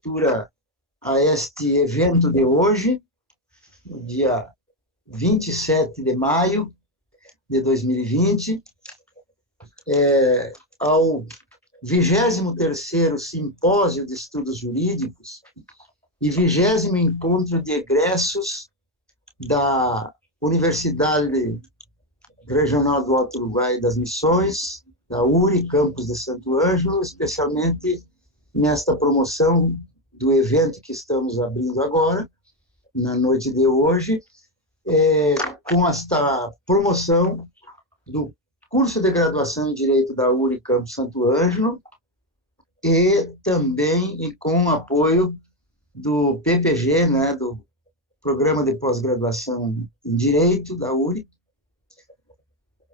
abertura a este evento de hoje, no dia 27 de maio de 2020, ao 23º Simpósio de Estudos Jurídicos e 20º Encontro de Egressos da Universidade Regional do Alto Uruguai das Missões, da URI, campus de Santo Ângelo, especialmente nesta promoção do evento que estamos abrindo agora, na noite de hoje, com esta promoção do curso de graduação em Direito da URI Campus Santo Ângelo e também com o apoio do PPG, né, do Programa de Pós-Graduação em Direito da URI.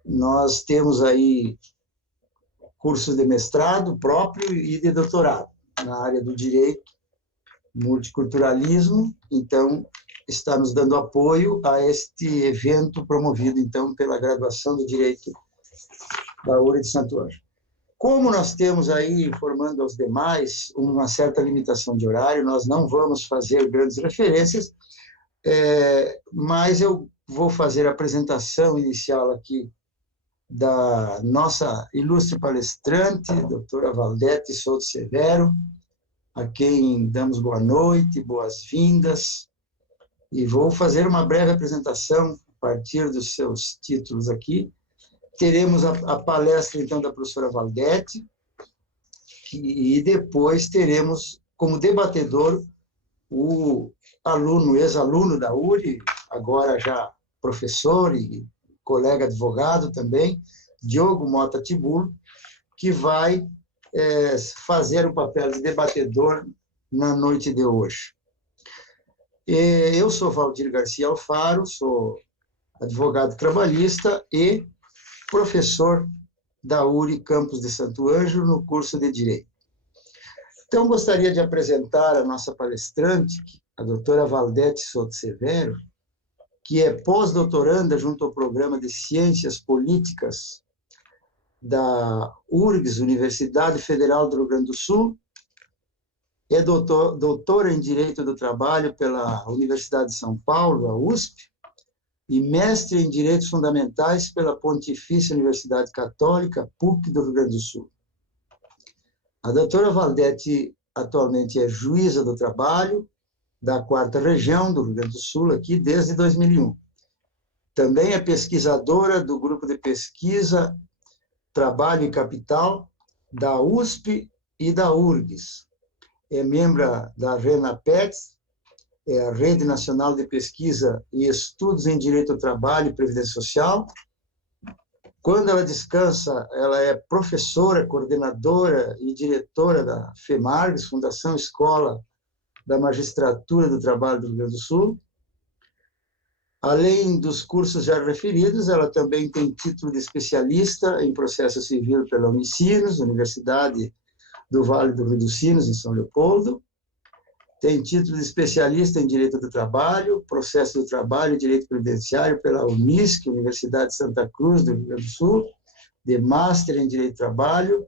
Nós temos aí cursos de mestrado próprio e de doutorado na área do direito, multiculturalismo, então está nos dando apoio a este evento promovido, então, pela graduação de Direito da URI de Santo Ângelo. Como nós temos aí, informando aos demais, uma certa limitação de horário, nós não vamos fazer grandes referências, mas eu vou fazer a apresentação inicial aqui da nossa ilustre palestrante, doutora Valdete Souto Severo, a quem damos boa noite, boas-vindas, e vou fazer uma breve apresentação a partir dos seus títulos aqui. Teremos a palestra, então, da professora Valdete, e depois teremos como debatedor o aluno, ex-aluno da URI, agora já professor e colega advogado também, Diogo Mota Tibulo, que vai fazer o papel de debatedor na noite de hoje. Eu sou Valdir Garcia Alfaro, sou advogado trabalhista e professor da URI Campus de Santo Ângelo no curso de Direito. Então, gostaria de apresentar a nossa palestrante, a doutora Valdete Souto Severo, que é pós-doutoranda junto ao Programa de Ciências Políticas da URGS, Universidade Federal do Rio Grande do Sul, é doutora em Direito do Trabalho pela Universidade de São Paulo, a USP, e mestre em Direitos Fundamentais pela Pontifícia Universidade Católica, PUC do Rio Grande do Sul. A doutora Valdete atualmente é juíza do trabalho da 4ª Região do Rio Grande do Sul, aqui desde 2001. Também é pesquisadora do grupo de pesquisa Trabalho e Capital da USP e da URGS. É membro da RENAPETS, a Rede Nacional de Pesquisa e Estudos em Direito ao Trabalho e Previdência Social. Quando ela descansa, ela é professora, coordenadora e diretora da FEMARGS, Fundação Escola da Magistratura do Trabalho do Rio Grande do Sul. Além dos cursos já referidos, ela também tem título de especialista em processo civil pela Unicinos, Universidade do Vale do Rio dos Sinos, em São Leopoldo. Tem título de especialista em Direito do Trabalho, Processo do Trabalho e Direito Previdenciário pela Unisc, Universidade de Santa Cruz do Rio Grande do Sul, de Master em Direito do Trabalho,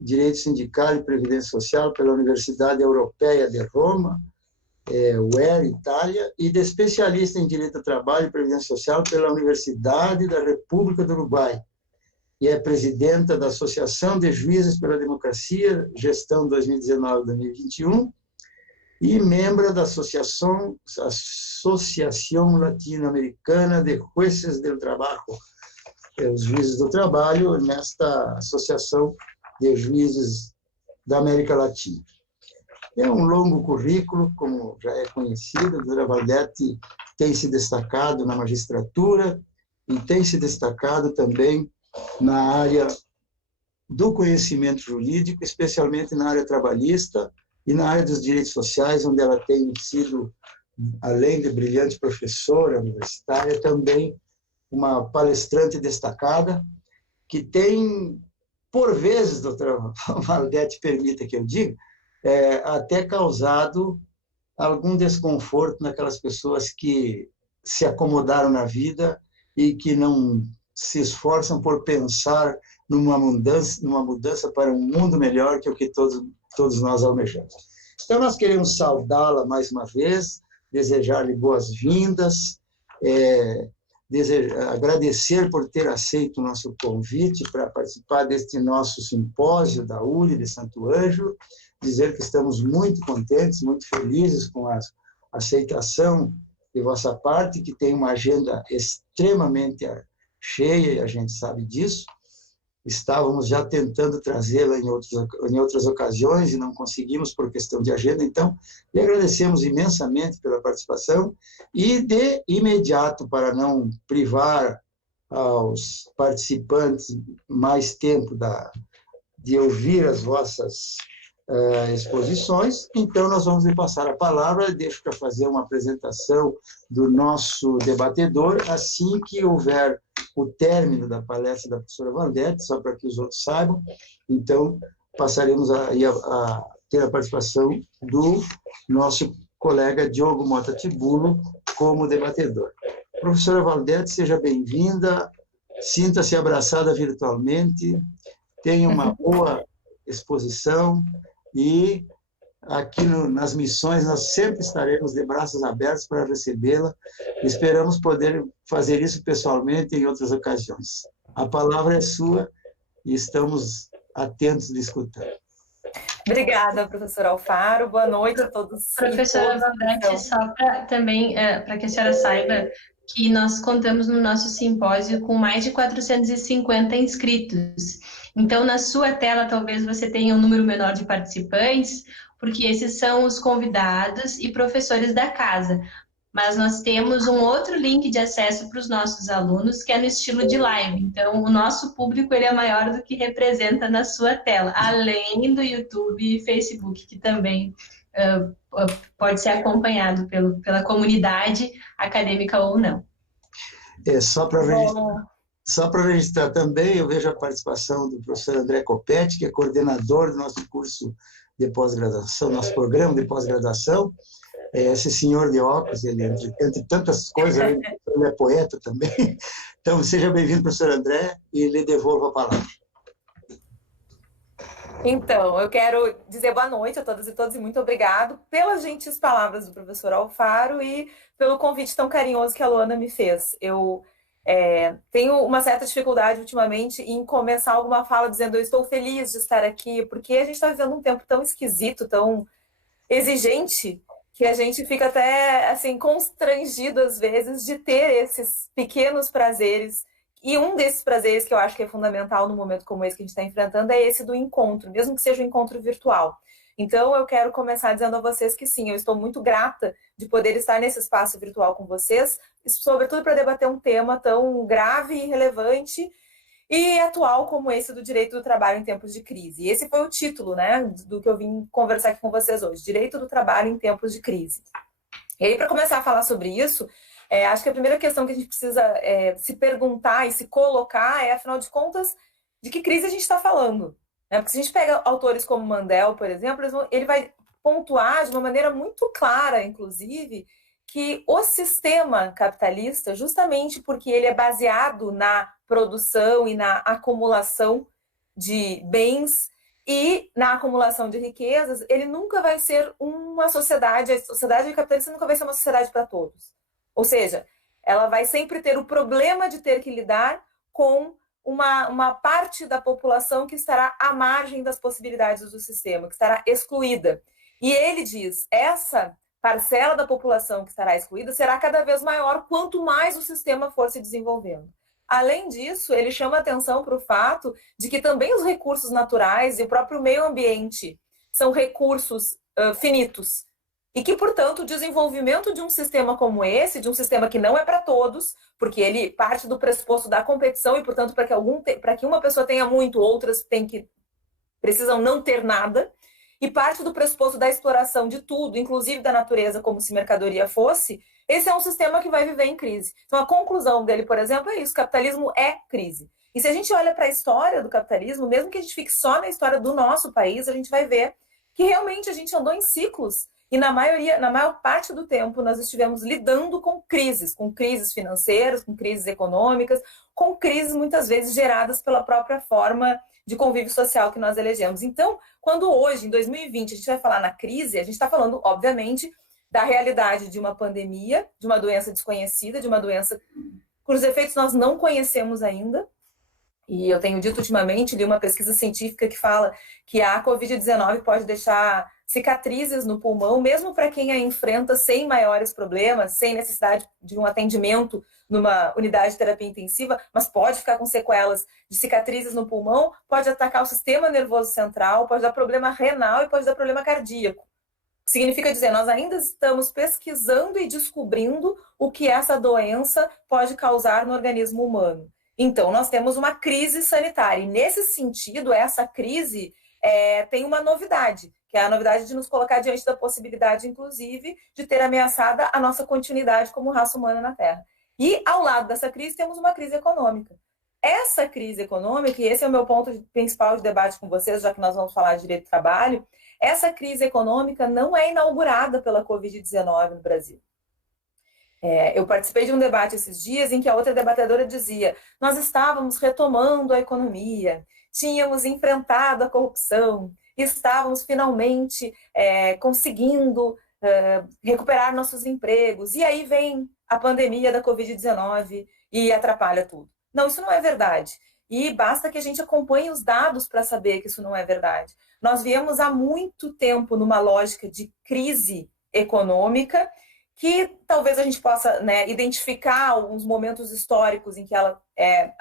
Direito Sindical e Previdência Social pela Universidade Europeia de Roma, UER, Itália, e de especialista em Direito do Trabalho e Previdência Social pela Universidade da República do Uruguai, e é presidenta da Associação de Juízes pela Democracia, gestão 2019-2021, e membro da Associação Latino-Americana de Jueces del Trabajo, os juízes do trabalho, nesta Associação de Juízes da América Latina. É um longo currículo, como já é conhecido, a doutora Valdete tem se destacado na magistratura e tem se destacado também na área do conhecimento jurídico, especialmente na área trabalhista e na área dos direitos sociais, onde ela tem sido, além de brilhante professora universitária, também uma palestrante destacada, que tem, por vezes, doutora Valdete, permita que eu diga, até causado algum desconforto naquelas pessoas que se acomodaram na vida e que não se esforçam por pensar numa mudança para um mundo melhor, que é o que todos nós almejamos. Então, nós queremos saudá-la mais uma vez, desejar-lhe boas-vindas, agradecer por ter aceito o nosso convite para participar deste nosso simpósio da URI de Santo Ângelo, dizer que estamos muito contentes, muito felizes com a aceitação de vossa parte, que tem uma agenda extremamente cheia, e a gente sabe disso. Estávamos já tentando trazê-la em outras ocasiões e não conseguimos por questão de agenda, então, lhe agradecemos imensamente pela participação e, de imediato, para não privar aos participantes mais tempo de ouvir as vossas exposições, então nós vamos lhe passar a palavra, deixo para fazer uma apresentação do nosso debatedor, assim que houver o término da palestra da professora Valdete, só para que os outros saibam, então passaremos a ter a participação do nosso colega Diogo Mota Tibulo como debatedor. Professora Valdete, seja bem-vinda, sinta-se abraçada virtualmente, tenha uma boa exposição e aqui nas missões nós sempre estaremos de braços abertos para recebê-la. Esperamos poder fazer isso pessoalmente em outras ocasiões. A palavra é sua e estamos atentos de escutar. Obrigada, professora Alfaro. Boa noite a todos. Professora Valdete, só para que a senhora saiba que nós contamos no nosso simpósio com mais de 450 inscritos. Então, na sua tela, talvez você tenha um número menor de participantes, porque esses são os convidados e professores da casa. Mas nós temos um outro link de acesso para os nossos alunos, que é no estilo de live. Então, o nosso público ele é maior do que representa na sua tela, além do YouTube e Facebook, que também pode ser acompanhado pela comunidade acadêmica ou não. Só para registrar também, eu vejo a participação do professor André Coppetti, que é coordenador do nosso curso de pós-graduação, nosso programa de pós-graduação. Esse senhor de óculos, ele, entre tantas coisas, ele é poeta também. Então, seja bem-vindo, professor André, e lhe devolvo a palavra. Então, eu quero dizer boa noite a todas e todos e muito obrigado pelas gentis palavras do professor Alfaro e pelo convite tão carinhoso que a Luana me fez. Eu tenho uma certa dificuldade ultimamente em começar alguma fala dizendo eu estou feliz de estar aqui, porque a gente está vivendo um tempo tão esquisito, tão exigente, que a gente fica até assim constrangido às vezes de ter esses pequenos prazeres. E um desses prazeres que eu acho que é fundamental no momento como esse que a gente está enfrentando é esse do encontro, mesmo que seja um encontro virtual. Então, eu quero começar dizendo a vocês que sim, eu estou muito grata de poder estar nesse espaço virtual com vocês, sobretudo para debater um tema tão grave e relevante e atual como esse do direito do trabalho em tempos de crise. E esse foi o título, né, do que eu vim conversar aqui com vocês hoje, Direito do Trabalho em Tempos de Crise. E aí, para começar a falar sobre isso, acho que a primeira questão que a gente precisa se perguntar e se colocar é, afinal de contas, de que crise a gente está falando? Porque se a gente pega autores como Mandel, por exemplo, ele vai pontuar de uma maneira muito clara, inclusive, que o sistema capitalista, justamente porque ele é baseado na produção e na acumulação de bens e na acumulação de riquezas, ele nunca vai ser uma sociedade, a sociedade capitalista nunca vai ser uma sociedade para todos. Ou seja, ela vai sempre ter o problema de ter que lidar com uma parte da população que estará à margem das possibilidades do sistema, que estará excluída. E ele diz, essa parcela da população que estará excluída será cada vez maior quanto mais o sistema for se desenvolvendo. Além disso, ele chama atenção para o fato de que também os recursos naturais e o próprio meio ambiente são recursos finitos. E que, portanto, o desenvolvimento de um sistema como esse, de um sistema que não é para todos, porque ele parte do pressuposto da competição e, portanto, para que uma pessoa tenha muito, outras precisam não ter nada, e parte do pressuposto da exploração de tudo, inclusive da natureza, como se mercadoria fosse, esse é um sistema que vai viver em crise. Então, a conclusão dele, por exemplo, é isso, o capitalismo é crise. E se a gente olha para a história do capitalismo, mesmo que a gente fique só na história do nosso país, a gente vai ver que realmente a gente andou em ciclos. E na maior parte do tempo, nós estivemos lidando com crises financeiras, com crises econômicas, com crises muitas vezes geradas pela própria forma de convívio social que nós elegemos. Então, quando hoje, em 2020, a gente vai falar na crise, a gente está falando, obviamente, da realidade de uma pandemia, de uma doença desconhecida, de uma doença cujos efeitos nós não conhecemos ainda. E eu tenho dito ultimamente, li uma pesquisa científica que fala que a Covid-19 pode deixar cicatrizes no pulmão, mesmo para quem a enfrenta sem maiores problemas, sem necessidade de um atendimento numa unidade de terapia intensiva, mas pode ficar com sequelas de cicatrizes no pulmão, pode atacar o sistema nervoso central, pode dar problema renal e pode dar problema cardíaco. Significa dizer, nós ainda estamos pesquisando e descobrindo o que essa doença pode causar no organismo humano. Então, nós temos uma crise sanitária. E, nesse sentido, essa crise tem uma novidade, que é a novidade de nos colocar diante da possibilidade, inclusive, de ter ameaçada a nossa continuidade como raça humana na Terra. E, ao lado dessa crise, temos uma crise econômica. Essa crise econômica, e esse é o meu ponto principal de debate com vocês, já que nós vamos falar de direito do trabalho, essa crise econômica não é inaugurada pela Covid-19 no Brasil. Eu participei de um debate esses dias em que a outra debatedora dizia: nós estávamos retomando a economia, tínhamos enfrentado a corrupção, estávamos finalmente conseguindo recuperar nossos empregos, e aí vem a pandemia da Covid-19 e atrapalha tudo. Não, isso não é verdade. E basta que a gente acompanhe os dados para saber que isso não é verdade. Nós viemos há muito tempo numa lógica de crise econômica, que talvez a gente possa, né, identificar alguns momentos históricos em que ela é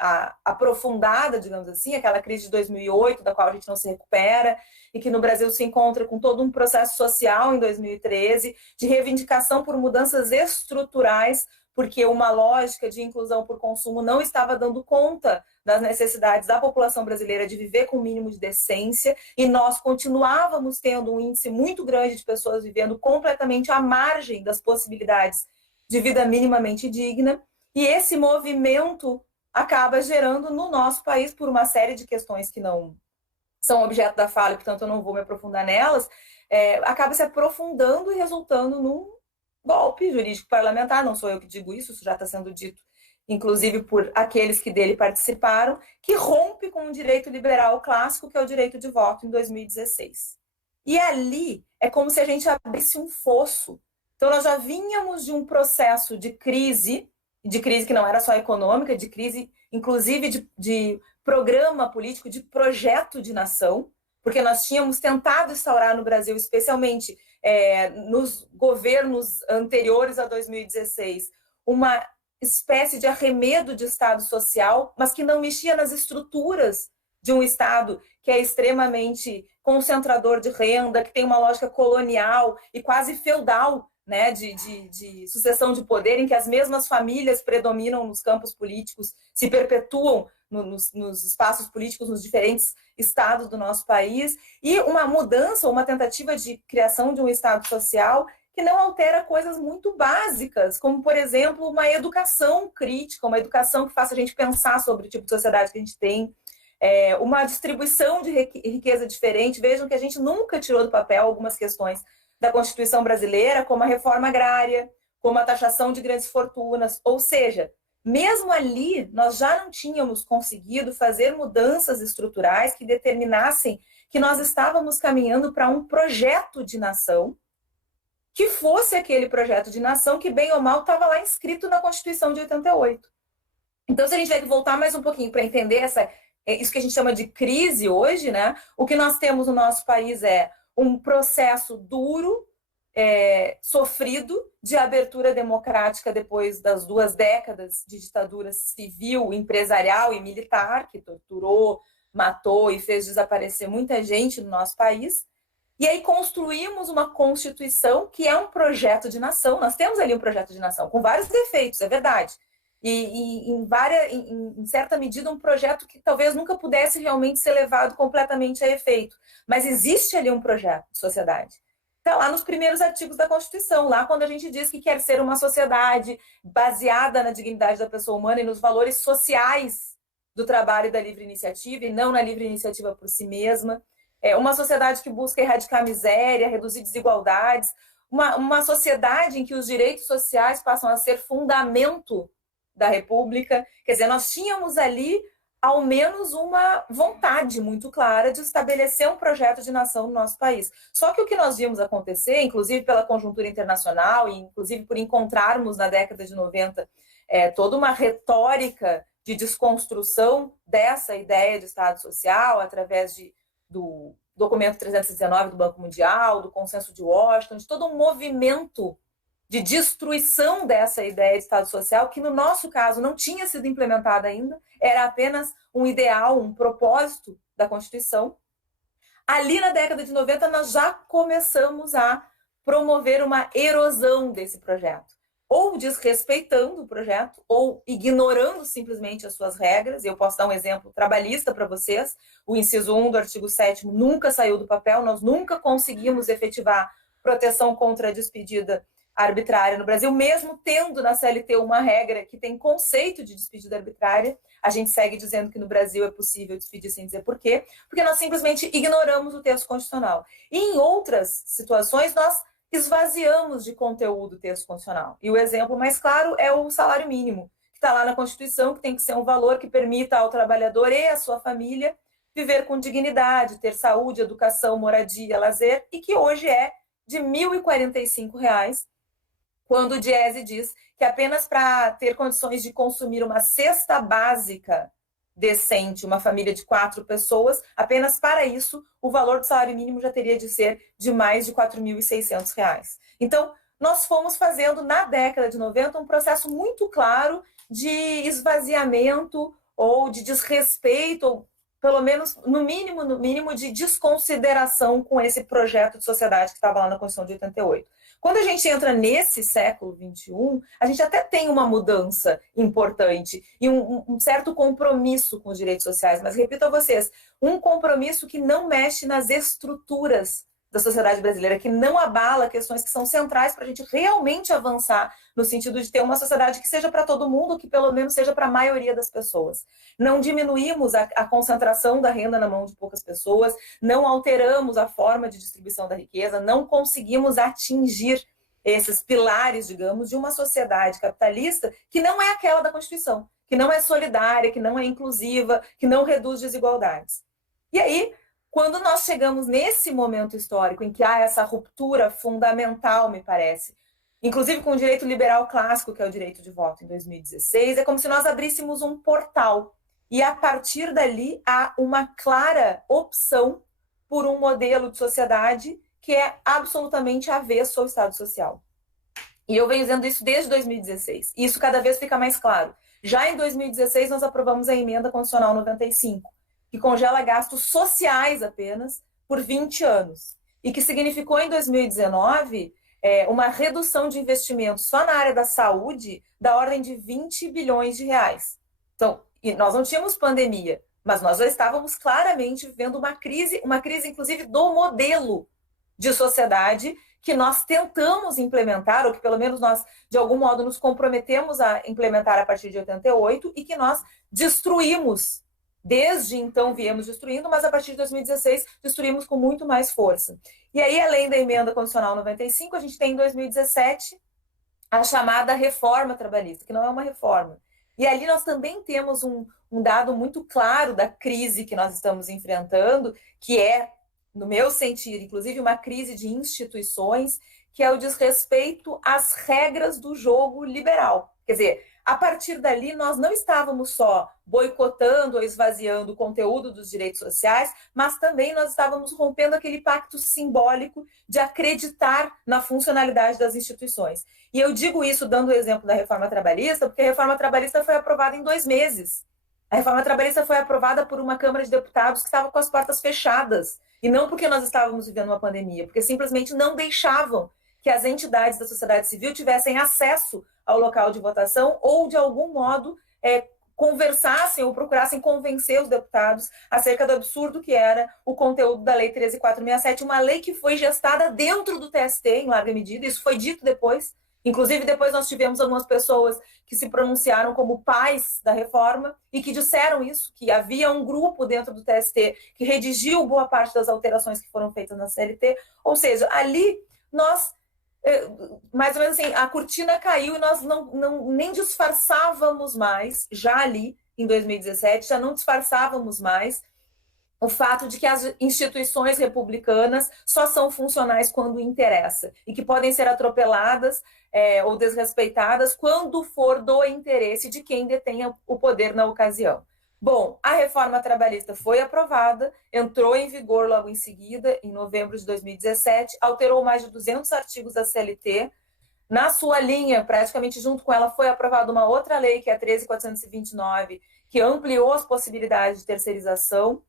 aprofundada, digamos assim, aquela crise de 2008, da qual a gente não se recupera, e que no Brasil se encontra com todo um processo social em 2013, de reivindicação por mudanças estruturais, porque uma lógica de inclusão por consumo não estava dando conta das necessidades da população brasileira de viver com o mínimo de decência, e nós continuávamos tendo um índice muito grande de pessoas vivendo completamente à margem das possibilidades de vida minimamente digna, e esse movimento acaba gerando no nosso país, por uma série de questões que não são objeto da fala, e portanto eu não vou me aprofundar nelas, acaba se aprofundando e resultando num golpe jurídico parlamentar. Não sou eu que digo isso, isso já está sendo dito, inclusive por aqueles que dele participaram, que rompe com um direito liberal clássico, que é o direito de voto, em 2016. E ali é como se a gente abrisse um fosso. Então, nós já vínhamos de um processo de crise que não era só econômica, de crise, inclusive, de programa político, de projeto de nação, porque nós tínhamos tentado instaurar no Brasil, especialmente nos governos anteriores a 2016, uma espécie de arremedo de Estado social, mas que não mexia nas estruturas de um Estado que é extremamente concentrador de renda, que tem uma lógica colonial e quase feudal, né, de sucessão de poder, em que as mesmas famílias predominam nos campos políticos, se perpetuam nos espaços políticos nos diferentes estados do nosso país, e uma mudança, uma tentativa de criação de um Estado social que não altera coisas muito básicas, como, por exemplo, uma educação crítica, uma educação que faça a gente pensar sobre o tipo de sociedade que a gente tem, uma distribuição de riqueza diferente. Vejam que a gente nunca tirou do papel algumas questões da Constituição brasileira, como a reforma agrária, como a taxação de grandes fortunas, ou seja, mesmo ali, nós já não tínhamos conseguido fazer mudanças estruturais que determinassem que nós estávamos caminhando para um projeto de nação, que fosse aquele projeto de nação que, bem ou mal, estava lá inscrito na Constituição de 88. Então, se a gente tiver que voltar mais um pouquinho para entender isso que a gente chama de crise hoje, né? O que nós temos no nosso país é um processo duro, sofrido, de abertura democrática depois das 2 décadas de ditadura civil, empresarial e militar, que torturou, matou e fez desaparecer muita gente no nosso país. E aí construímos uma Constituição que é um projeto de nação. Nós temos ali um projeto de nação, com vários defeitos, é verdade. E em certa medida, um projeto que talvez nunca pudesse realmente ser levado completamente a efeito. Mas existe ali um projeto de sociedade. Está lá nos primeiros artigos da Constituição, lá quando a gente diz que quer ser uma sociedade baseada na dignidade da pessoa humana e nos valores sociais do trabalho e da livre iniciativa, e não na livre iniciativa por si mesma. Uma sociedade que busca erradicar a miséria, reduzir desigualdades, uma sociedade em que os direitos sociais passam a ser fundamento da República. Quer dizer, nós tínhamos ali ao menos uma vontade muito clara de estabelecer um projeto de nação no nosso país. Só que o que nós vimos acontecer, inclusive pela conjuntura internacional, e inclusive por encontrarmos na década de 90 toda uma retórica de desconstrução dessa ideia de Estado Social através do documento 319 do Banco Mundial, do Consenso de Washington, de todo um movimento de destruição dessa ideia de Estado Social, que no nosso caso não tinha sido implementada ainda, era apenas um ideal, um propósito da Constituição. Ali na década de 90 nós já começamos a promover uma erosão desse projeto, ou desrespeitando o projeto, ou ignorando simplesmente as suas regras. Eu posso dar um exemplo trabalhista para vocês. O inciso 1 do artigo 7º nunca saiu do papel, nós nunca conseguimos efetivar proteção contra a despedida arbitrária no Brasil, mesmo tendo na CLT uma regra que tem conceito de despedida arbitrária. A gente segue dizendo que no Brasil é possível despedir sem dizer por quê, porque nós simplesmente ignoramos o texto constitucional. E em outras situações, nós esvaziamos de conteúdo o texto constitucional. E o exemplo mais claro é o salário mínimo, que está lá na Constituição, que tem que ser um valor que permita ao trabalhador e à sua família viver com dignidade, ter saúde, educação, moradia, lazer, e que hoje é de R$ 1.045, quando o Diese diz que apenas para ter condições de consumir uma cesta básica decente, uma família de 4 pessoas, apenas para isso, o valor do salário mínimo já teria de ser de mais de R$ 4.600. Então, nós fomos fazendo, na década de 90, um processo muito claro de esvaziamento ou de desrespeito, ou pelo menos, no mínimo, de desconsideração com esse projeto de sociedade que estava lá na Constituição de 88. Quando a gente entra nesse século XXI, a gente até tem uma mudança importante e um certo compromisso com os direitos sociais, mas repito a vocês, um compromisso que não mexe nas estruturas da sociedade brasileira, que não abala questões que são centrais para a gente realmente avançar no sentido de ter uma sociedade que seja para todo mundo, que pelo menos seja para a maioria das pessoas. Não diminuímos a concentração da renda na mão de poucas pessoas, não alteramos a forma de distribuição da riqueza, não conseguimos atingir esses pilares, digamos, de uma sociedade capitalista que não é aquela da Constituição, que não é solidária, que não é inclusiva, que não reduz desigualdades. E aí, quando nós chegamos nesse momento histórico em que há essa ruptura fundamental, me parece, inclusive com o direito liberal clássico, que é o direito de voto, em 2016, é como se nós abríssemos um portal. E a partir dali há uma clara opção por um modelo de sociedade que é absolutamente avesso ao Estado Social. E eu venho dizendo isso desde 2016. E isso cada vez fica mais claro. Já em 2016, nós aprovamos a Emenda Constitucional 95, que congela gastos sociais apenas por 20 anos. E que significou, em 2019, uma redução de investimentos só na área da saúde da ordem de 20 bilhões de reais. Então, e nós não tínhamos pandemia, mas nós já estávamos claramente vivendo uma crise inclusive do modelo de sociedade que nós tentamos implementar, ou que pelo menos nós, de algum modo, nos comprometemos a implementar a partir de 88 e que nós destruímos. Desde então viemos destruindo, mas a partir de 2016 destruímos com muito mais força. E aí, além da Emenda Constitucional 95, a gente tem em 2017 a chamada reforma trabalhista, que não é uma reforma. E ali nós também temos um dado muito claro da crise que nós estamos enfrentando, que é, no meu sentido, inclusive uma crise de instituições, que é o desrespeito às regras do jogo liberal. Quer dizer, a partir dali, nós não estávamos só boicotando ou esvaziando o conteúdo dos direitos sociais, mas também nós estávamos rompendo aquele pacto simbólico de acreditar na funcionalidade das instituições. E eu digo isso dando o exemplo da reforma trabalhista, porque a reforma trabalhista foi aprovada em 2 meses. A reforma trabalhista foi aprovada por uma Câmara de Deputados que estava com as portas fechadas. E não porque nós estávamos vivendo uma pandemia, porque simplesmente não deixavam que as entidades da sociedade civil tivessem acesso ao local de votação ou, de algum modo, conversassem ou procurassem convencer os deputados acerca do absurdo que era o conteúdo da Lei 13.467, uma lei que foi gestada dentro do TST, em larga medida, isso foi dito depois. Inclusive, depois nós tivemos algumas pessoas que se pronunciaram como pais da reforma e que disseram isso, que havia um grupo dentro do TST que redigiu boa parte das alterações que foram feitas na CLT. Ou seja, ali nós, mais ou menos assim, a cortina caiu e nós nem disfarçávamos mais, já ali, em 2017, já não disfarçávamos mais o fato de que as instituições republicanas só são funcionais quando interessa e que podem ser atropeladas ou desrespeitadas quando for do interesse de quem detenha o poder na ocasião. Bom, a reforma trabalhista foi aprovada, entrou em vigor logo em seguida, em novembro de 2017, alterou mais de 200 artigos da CLT. Na sua linha, praticamente junto com ela, foi aprovada uma outra lei, que é a 13.429, que ampliou as possibilidades de terceirização.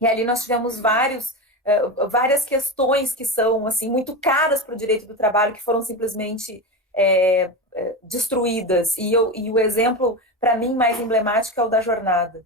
E ali nós tivemos várias questões que são assim muito caras para o direito do trabalho, que foram simplesmente destruídas. E o exemplo, para mim, mais emblemático é o da jornada.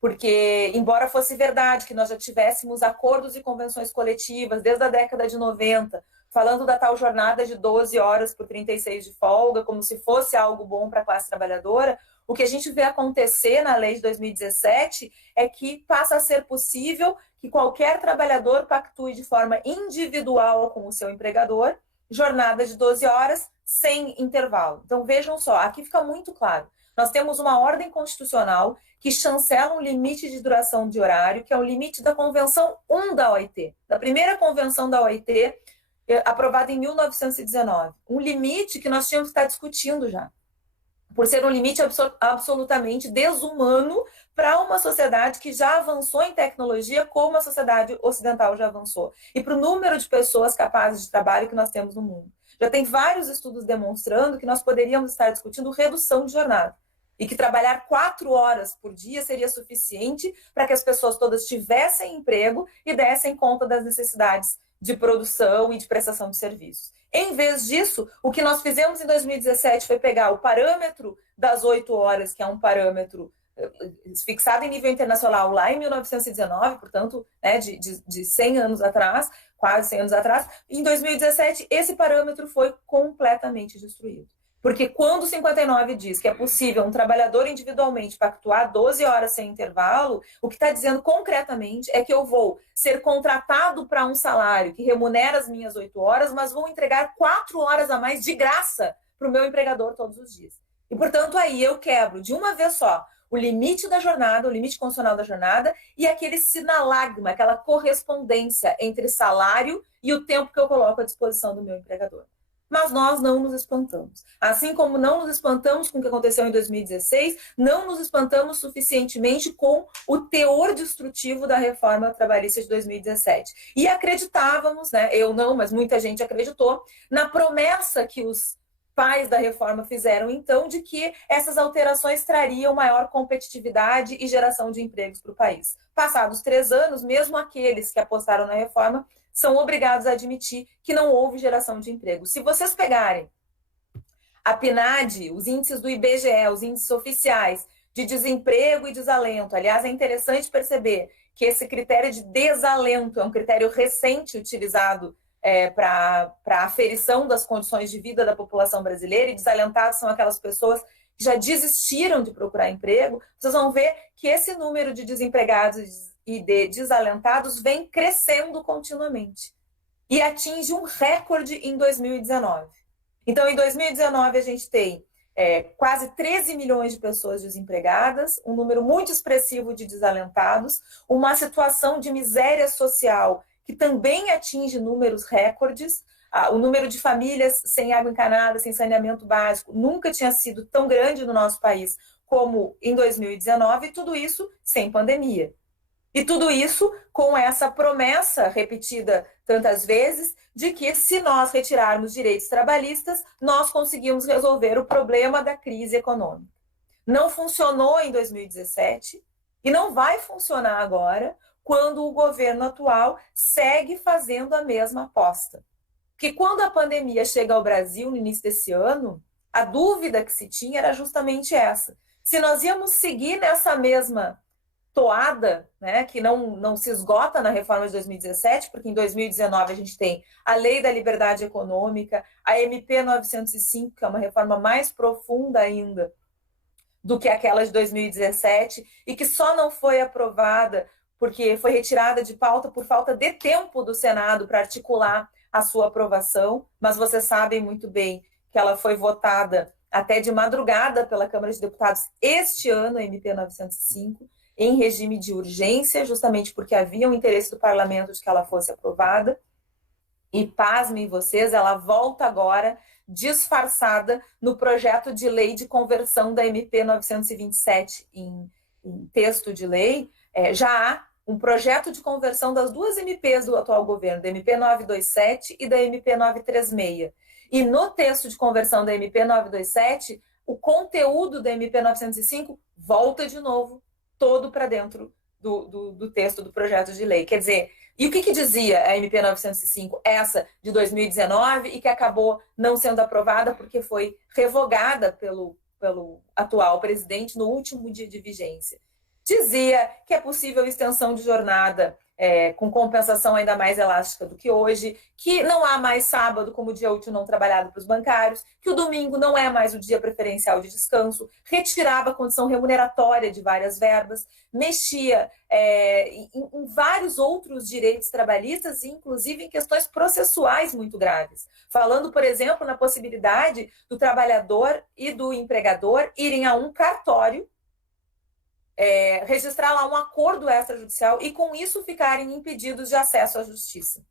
Porque, embora fosse verdade que nós já tivéssemos acordos e convenções coletivas desde a década de 90, falando da tal jornada de 12 horas por 36 de folga, como se fosse algo bom para a classe trabalhadora, o que a gente vê acontecer na lei de 2017 é que passa a ser possível que qualquer trabalhador pactue de forma individual com o seu empregador, jornada de 12 horas sem intervalo. Então, vejam só, aqui fica muito claro. Nós temos uma ordem constitucional que chancela um limite de duração de horário, que é o limite da Convenção 1 da OIT, da primeira convenção da OIT, aprovada em 1919. Um limite que nós tínhamos que estar discutindo já, por ser um limite absolutamente desumano para uma sociedade que já avançou em tecnologia como a sociedade ocidental já avançou, e para o número de pessoas capazes de trabalho que nós temos no mundo. Já tem vários estudos demonstrando que nós poderíamos estar discutindo redução de jornada, e que trabalhar 4 horas por dia seria suficiente para que as pessoas todas tivessem emprego e dessem conta das necessidades de produção e de prestação de serviços. Em vez disso, o que nós fizemos em 2017 foi pegar o parâmetro das 8 horas, que é um parâmetro fixado em nível internacional lá em 1919, portanto, né, de 100 anos atrás, quase 100 anos atrás. Em 2017, esse parâmetro foi completamente destruído. Porque quando o 59 diz que é possível um trabalhador individualmente pactuar 12 horas sem intervalo, o que está dizendo concretamente é que eu vou ser contratado para um salário que remunera as minhas 8 horas, mas vou entregar 4 horas a mais de graça para o meu empregador todos os dias. E, portanto, aí eu quebro de uma vez só o limite da jornada, o limite constitucional da jornada, e aquele sinalagma, aquela correspondência entre salário e o tempo que eu coloco à disposição do meu empregador. Mas nós não nos espantamos. Assim como não nos espantamos com o que aconteceu em 2016, não nos espantamos suficientemente com o teor destrutivo da reforma trabalhista de 2017. E acreditávamos, né, eu não, mas muita gente acreditou, na promessa que os pais da reforma fizeram, então, de que essas alterações trariam maior competitividade e geração de empregos para o país. Passados 3 anos, mesmo aqueles que apostaram na reforma são obrigados a admitir que não houve geração de emprego. Se vocês pegarem a PNAD, os índices do IBGE, os índices oficiais de desemprego e desalento, aliás, é interessante perceber que esse critério de desalento é um critério recente utilizado para a aferição das condições de vida da população brasileira, e desalentados são aquelas pessoas que já desistiram de procurar emprego. Vocês vão ver que esse número de desempregados e de desalentados vem crescendo continuamente e atinge um recorde em 2019. Então, em 2019, a gente tem quase 13 milhões de pessoas desempregadas, um número muito expressivo de desalentados, uma situação de miséria social que também atinge números recordes. O número de famílias sem água encanada, sem saneamento básico, nunca tinha sido tão grande no nosso país como em 2019, e tudo isso sem pandemia. E tudo isso com essa promessa repetida tantas vezes de que, se nós retirarmos direitos trabalhistas, nós conseguimos resolver o problema da crise econômica. Não funcionou em 2017 e não vai funcionar agora, quando o governo atual segue fazendo a mesma aposta. Porque quando a pandemia chega ao Brasil no início desse ano, a dúvida que se tinha era justamente essa. Se nós íamos seguir nessa mesma toada, né, que não se esgota na reforma de 2017, porque em 2019 a gente tem a Lei da Liberdade Econômica, a MP 905, que é uma reforma mais profunda ainda do que aquela de 2017, e que só não foi aprovada porque foi retirada de pauta por falta de tempo do Senado para articular a sua aprovação, mas vocês sabem muito bem que ela foi votada até de madrugada pela Câmara de Deputados este ano, a MP 905, em regime de urgência, justamente porque havia um interesse do parlamento de que ela fosse aprovada. E pasmem vocês, ela volta agora disfarçada no projeto de lei de conversão da MP 927 em texto de lei. Já há um projeto de conversão das duas MPs do atual governo, da MP 927 e da MP 936. E no texto de conversão da MP 927, o conteúdo da MP 905 volta de novo todo para dentro do texto do projeto de lei. Quer dizer, e o que dizia a MP 905, essa de 2019, e que acabou não sendo aprovada porque foi revogada pelo atual presidente no último dia de vigência? Dizia que é possível extensão de jornada com compensação ainda mais elástica do que hoje, que não há mais sábado como dia útil não trabalhado para os bancários, que o domingo não é mais o dia preferencial de descanso, retirava a condição remuneratória de várias verbas, mexia em vários outros direitos trabalhistas, inclusive em questões processuais muito graves. Falando, por exemplo, na possibilidade do trabalhador e do empregador irem a um cartório, registrar lá um acordo extrajudicial e, com isso, ficarem impedidos de acesso à justiça.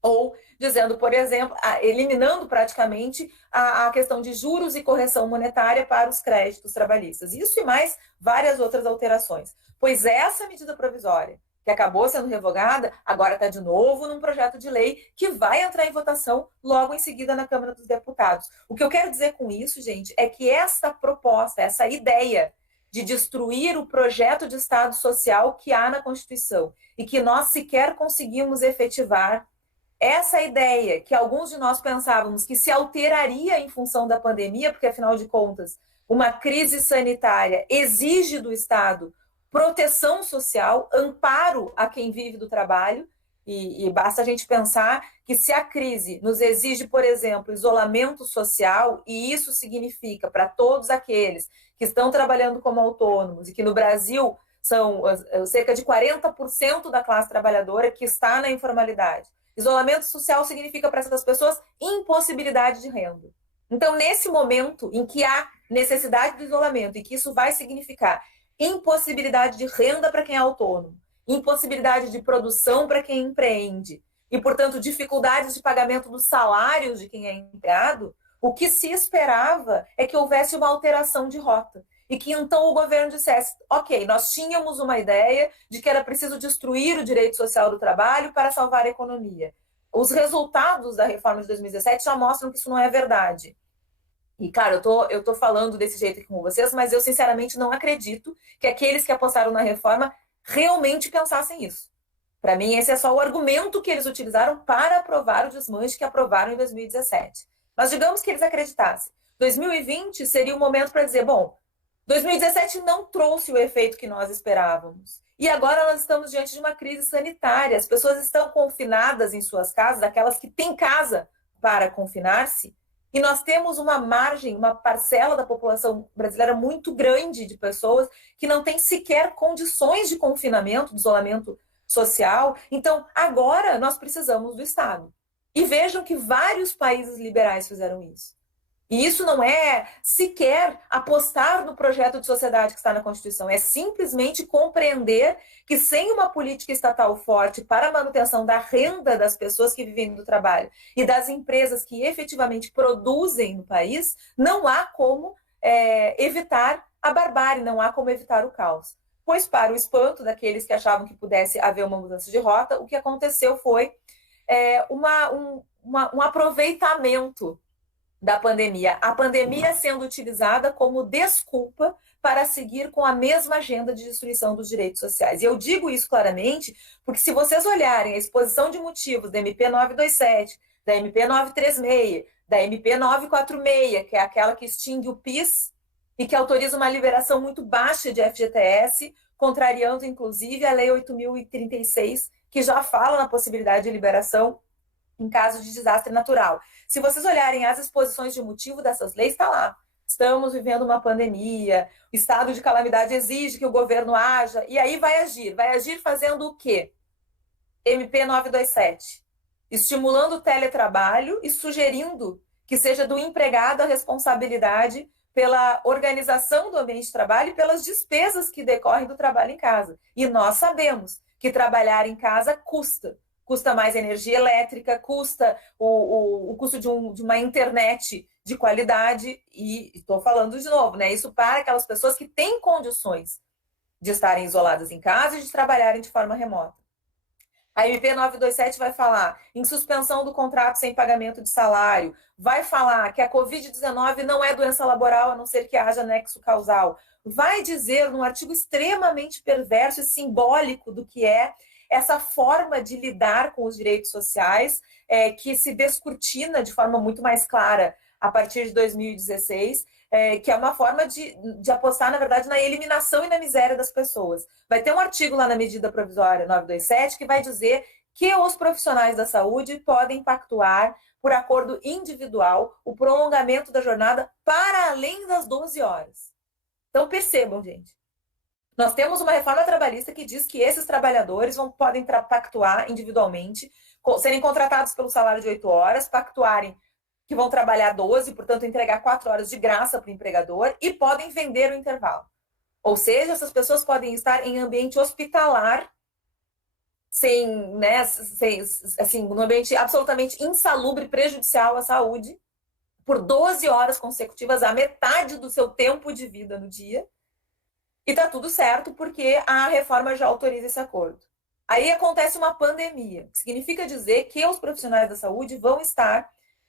Ou dizendo, por exemplo, eliminando praticamente a questão de juros e correção monetária para os créditos trabalhistas. Isso e mais várias outras alterações. Pois essa medida provisória, que acabou sendo revogada, agora está de novo num projeto de lei que vai entrar em votação logo em seguida na Câmara dos Deputados. O que eu quero dizer com isso, gente, é que essa proposta, essa ideia de destruir o projeto de Estado social que há na Constituição e que nós sequer conseguimos efetivar, essa ideia que alguns de nós pensávamos que se alteraria em função da pandemia, porque, afinal de contas, uma crise sanitária exige do Estado proteção social, amparo a quem vive do trabalho, e basta a gente pensar que se a crise nos exige, por exemplo, isolamento social, e isso significa para todos aqueles que estão trabalhando como autônomos e que no Brasil são cerca de 40% da classe trabalhadora que está na informalidade. Isolamento social significa para essas pessoas impossibilidade de renda. Então, nesse momento em que há necessidade do isolamento e que isso vai significar impossibilidade de renda para quem é autônomo, impossibilidade de produção para quem empreende e, portanto, dificuldades de pagamento dos salários de quem é empregado, o que se esperava é que houvesse uma alteração de rota e que então o governo dissesse, ok, nós tínhamos uma ideia de que era preciso destruir o direito social do trabalho para salvar a economia. Os resultados da reforma de 2017 já mostram que isso não é verdade. E, claro, eu tô falando desse jeito aqui com vocês, mas eu sinceramente não acredito que aqueles que apostaram na reforma realmente pensassem isso. Para mim, esse é só o argumento que eles utilizaram para aprovar o desmanche que aprovaram em 2017. Mas digamos que eles acreditassem. 2020 seria o momento para dizer, bom, 2017 não trouxe o efeito que nós esperávamos. E agora nós estamos diante de uma crise sanitária. As pessoas estão confinadas em suas casas, aquelas que têm casa para confinar-se, e nós temos uma margem, uma parcela da população brasileira muito grande de pessoas que não tem sequer condições de confinamento, de isolamento social. Então, agora nós precisamos do Estado. E vejam que vários países liberais fizeram isso. E isso não é sequer apostar no projeto de sociedade que está na Constituição, é simplesmente compreender que sem uma política estatal forte para a manutenção da renda das pessoas que vivem do trabalho e das empresas que efetivamente produzem no país, não há como evitar a barbárie, não há como evitar o caos. Pois, para o espanto daqueles que achavam que pudesse haver uma mudança de rota, o que aconteceu foi um aproveitamento da pandemia. A pandemia sendo utilizada como desculpa para seguir com a mesma agenda de destruição dos direitos sociais. E eu digo isso claramente porque, se vocês olharem a exposição de motivos da MP 927, da MP 936, da MP 946, que é aquela que extingue o PIS e que autoriza uma liberação muito baixa de FGTS, contrariando, inclusive, a Lei 8.036, que já fala na possibilidade de liberação em caso de desastre natural. Se vocês olharem as exposições de motivo dessas leis, está lá. Estamos vivendo uma pandemia, o estado de calamidade exige que o governo haja, e aí vai agir fazendo o quê? MP 927, estimulando o teletrabalho e sugerindo que seja do empregado a responsabilidade pela organização do ambiente de trabalho e pelas despesas que decorrem do trabalho em casa. E nós sabemos que trabalhar em casa custa. Custa mais energia elétrica, custa o custo de uma internet de qualidade, e estou falando de novo, né? Isso para aquelas pessoas que têm condições de estarem isoladas em casa e de trabalharem de forma remota. A MP 927 vai falar em suspensão do contrato sem pagamento de salário, vai falar que a Covid-19 não é doença laboral, a não ser que haja nexo causal, vai dizer, num artigo extremamente perverso e simbólico do que é essa forma de lidar com os direitos sociais, que se descortina de forma muito mais clara a partir de 2016, que é uma forma de apostar, na verdade, na eliminação e na miséria das pessoas. Vai ter um artigo lá na medida provisória 927 que vai dizer que os profissionais da saúde podem pactuar, por acordo individual, o prolongamento da jornada para além das 12 horas. Então, percebam, gente. Nós temos uma reforma trabalhista que diz que esses trabalhadores podem pactuar individualmente, serem contratados pelo salário de 8 horas, pactuarem que vão trabalhar 12, portanto, entregar 4 horas de graça para o empregador, e podem vender o intervalo. Ou seja, essas pessoas podem estar em ambiente hospitalar, num ambiente absolutamente insalubre, prejudicial à saúde, por 12 horas consecutivas, a metade do seu tempo de vida no dia, e tá tudo certo, porque a reforma já autoriza esse acordo. Aí acontece uma pandemia, que significa dizer que os profissionais da saúde vão estar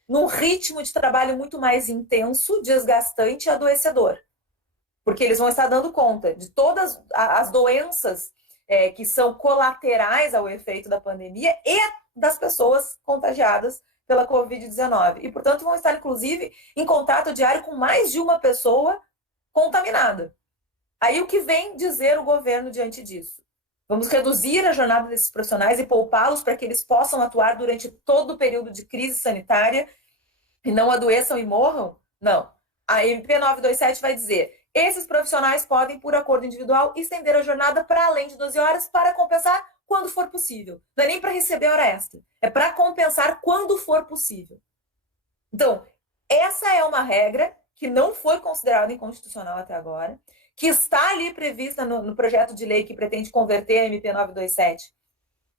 num ritmo de trabalho muito mais intenso, desgastante e adoecedor. Porque eles vão estar dando conta de todas as doenças que são colaterais ao efeito da pandemia e das pessoas contagiadas pela Covid-19. E, portanto, vão estar, inclusive, em contato diário com mais de uma pessoa contaminada. Aí o que vem dizer o governo diante disso? Vamos reduzir a jornada desses profissionais e poupá-los para que eles possam atuar durante todo o período de crise sanitária e não adoeçam e morram? Não. A MP 927 vai dizer: esses profissionais podem, por acordo individual, estender a jornada para além de 12 horas para compensar quando for possível. Não é nem para receber hora extra, é para compensar quando for possível. Então, essa é uma regra que não foi considerada inconstitucional até agora, que está ali prevista no projeto de lei que pretende converter a MP 927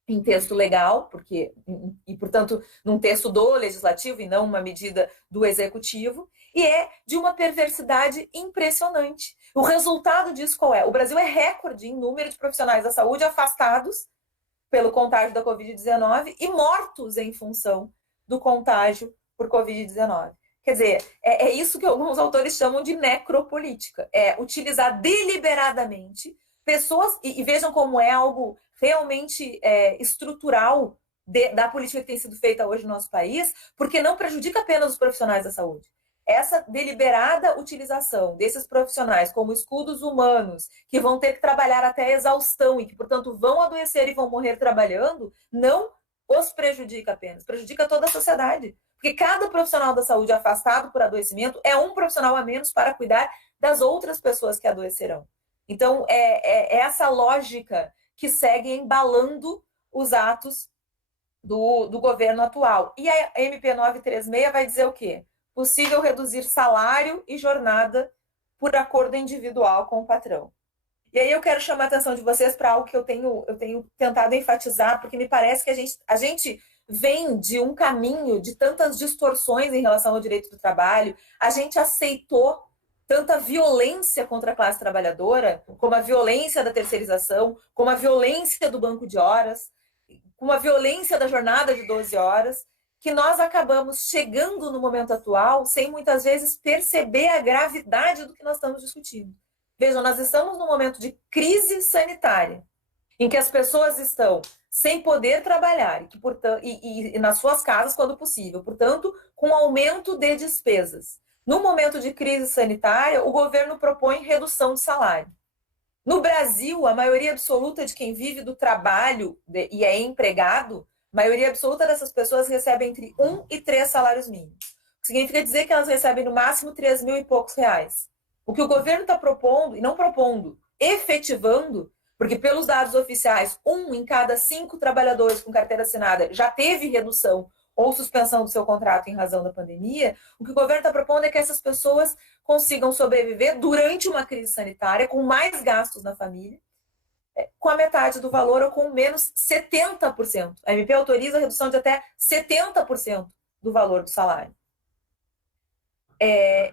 em texto legal, portanto, num texto do legislativo e não uma medida do executivo, e é de uma perversidade impressionante. O resultado disso qual é? O Brasil é recorde em número de profissionais da saúde afastados pelo contágio da Covid-19 e mortos em função do contágio por Covid-19. Quer dizer, é isso que alguns autores chamam de necropolítica. É utilizar deliberadamente pessoas, e vejam como é algo realmente estrutural da política que tem sido feita hoje no nosso país, porque não prejudica apenas os profissionais da saúde. Essa deliberada utilização desses profissionais como escudos humanos, que vão ter que trabalhar até a exaustão e que, portanto, vão adoecer e vão morrer trabalhando, não os prejudica apenas, prejudica toda a sociedade. Porque cada profissional da saúde afastado por adoecimento é um profissional a menos para cuidar das outras pessoas que adoecerão. Então, é essa lógica que segue embalando os atos do governo atual. E a MP 936 vai dizer o quê? Possível reduzir salário e jornada por acordo individual com o patrão. E aí eu quero chamar a atenção de vocês para algo que eu tenho tentado enfatizar, porque me parece que a gente vem de um caminho de tantas distorções em relação ao direito do trabalho, a gente aceitou tanta violência contra a classe trabalhadora, como a violência da terceirização, como a violência do banco de horas, como a violência da jornada de 12 horas, que nós acabamos chegando no momento atual sem muitas vezes perceber a gravidade do que nós estamos discutindo. Vejam, nós estamos num momento de crise sanitária, em que as pessoas estão sem poder trabalhar e nas suas casas quando possível, portanto, com aumento de despesas. No momento de crise sanitária, o governo propõe redução de salário. No Brasil, a maioria absoluta de quem vive do trabalho e é empregado, a maioria absoluta dessas pessoas recebe entre 1 e 3 salários mínimos. O que significa dizer que elas recebem no máximo 3 mil e poucos reais. O que o governo está propondo, e não propondo, efetivando, porque pelos dados oficiais, 1 em cada 5 trabalhadores com carteira assinada já teve redução ou suspensão do seu contrato em razão da pandemia, o que o governo está propondo é que essas pessoas consigam sobreviver durante uma crise sanitária, com mais gastos na família, com a metade do valor ou com menos 70%. A MP autoriza a redução de até 70% do valor do salário.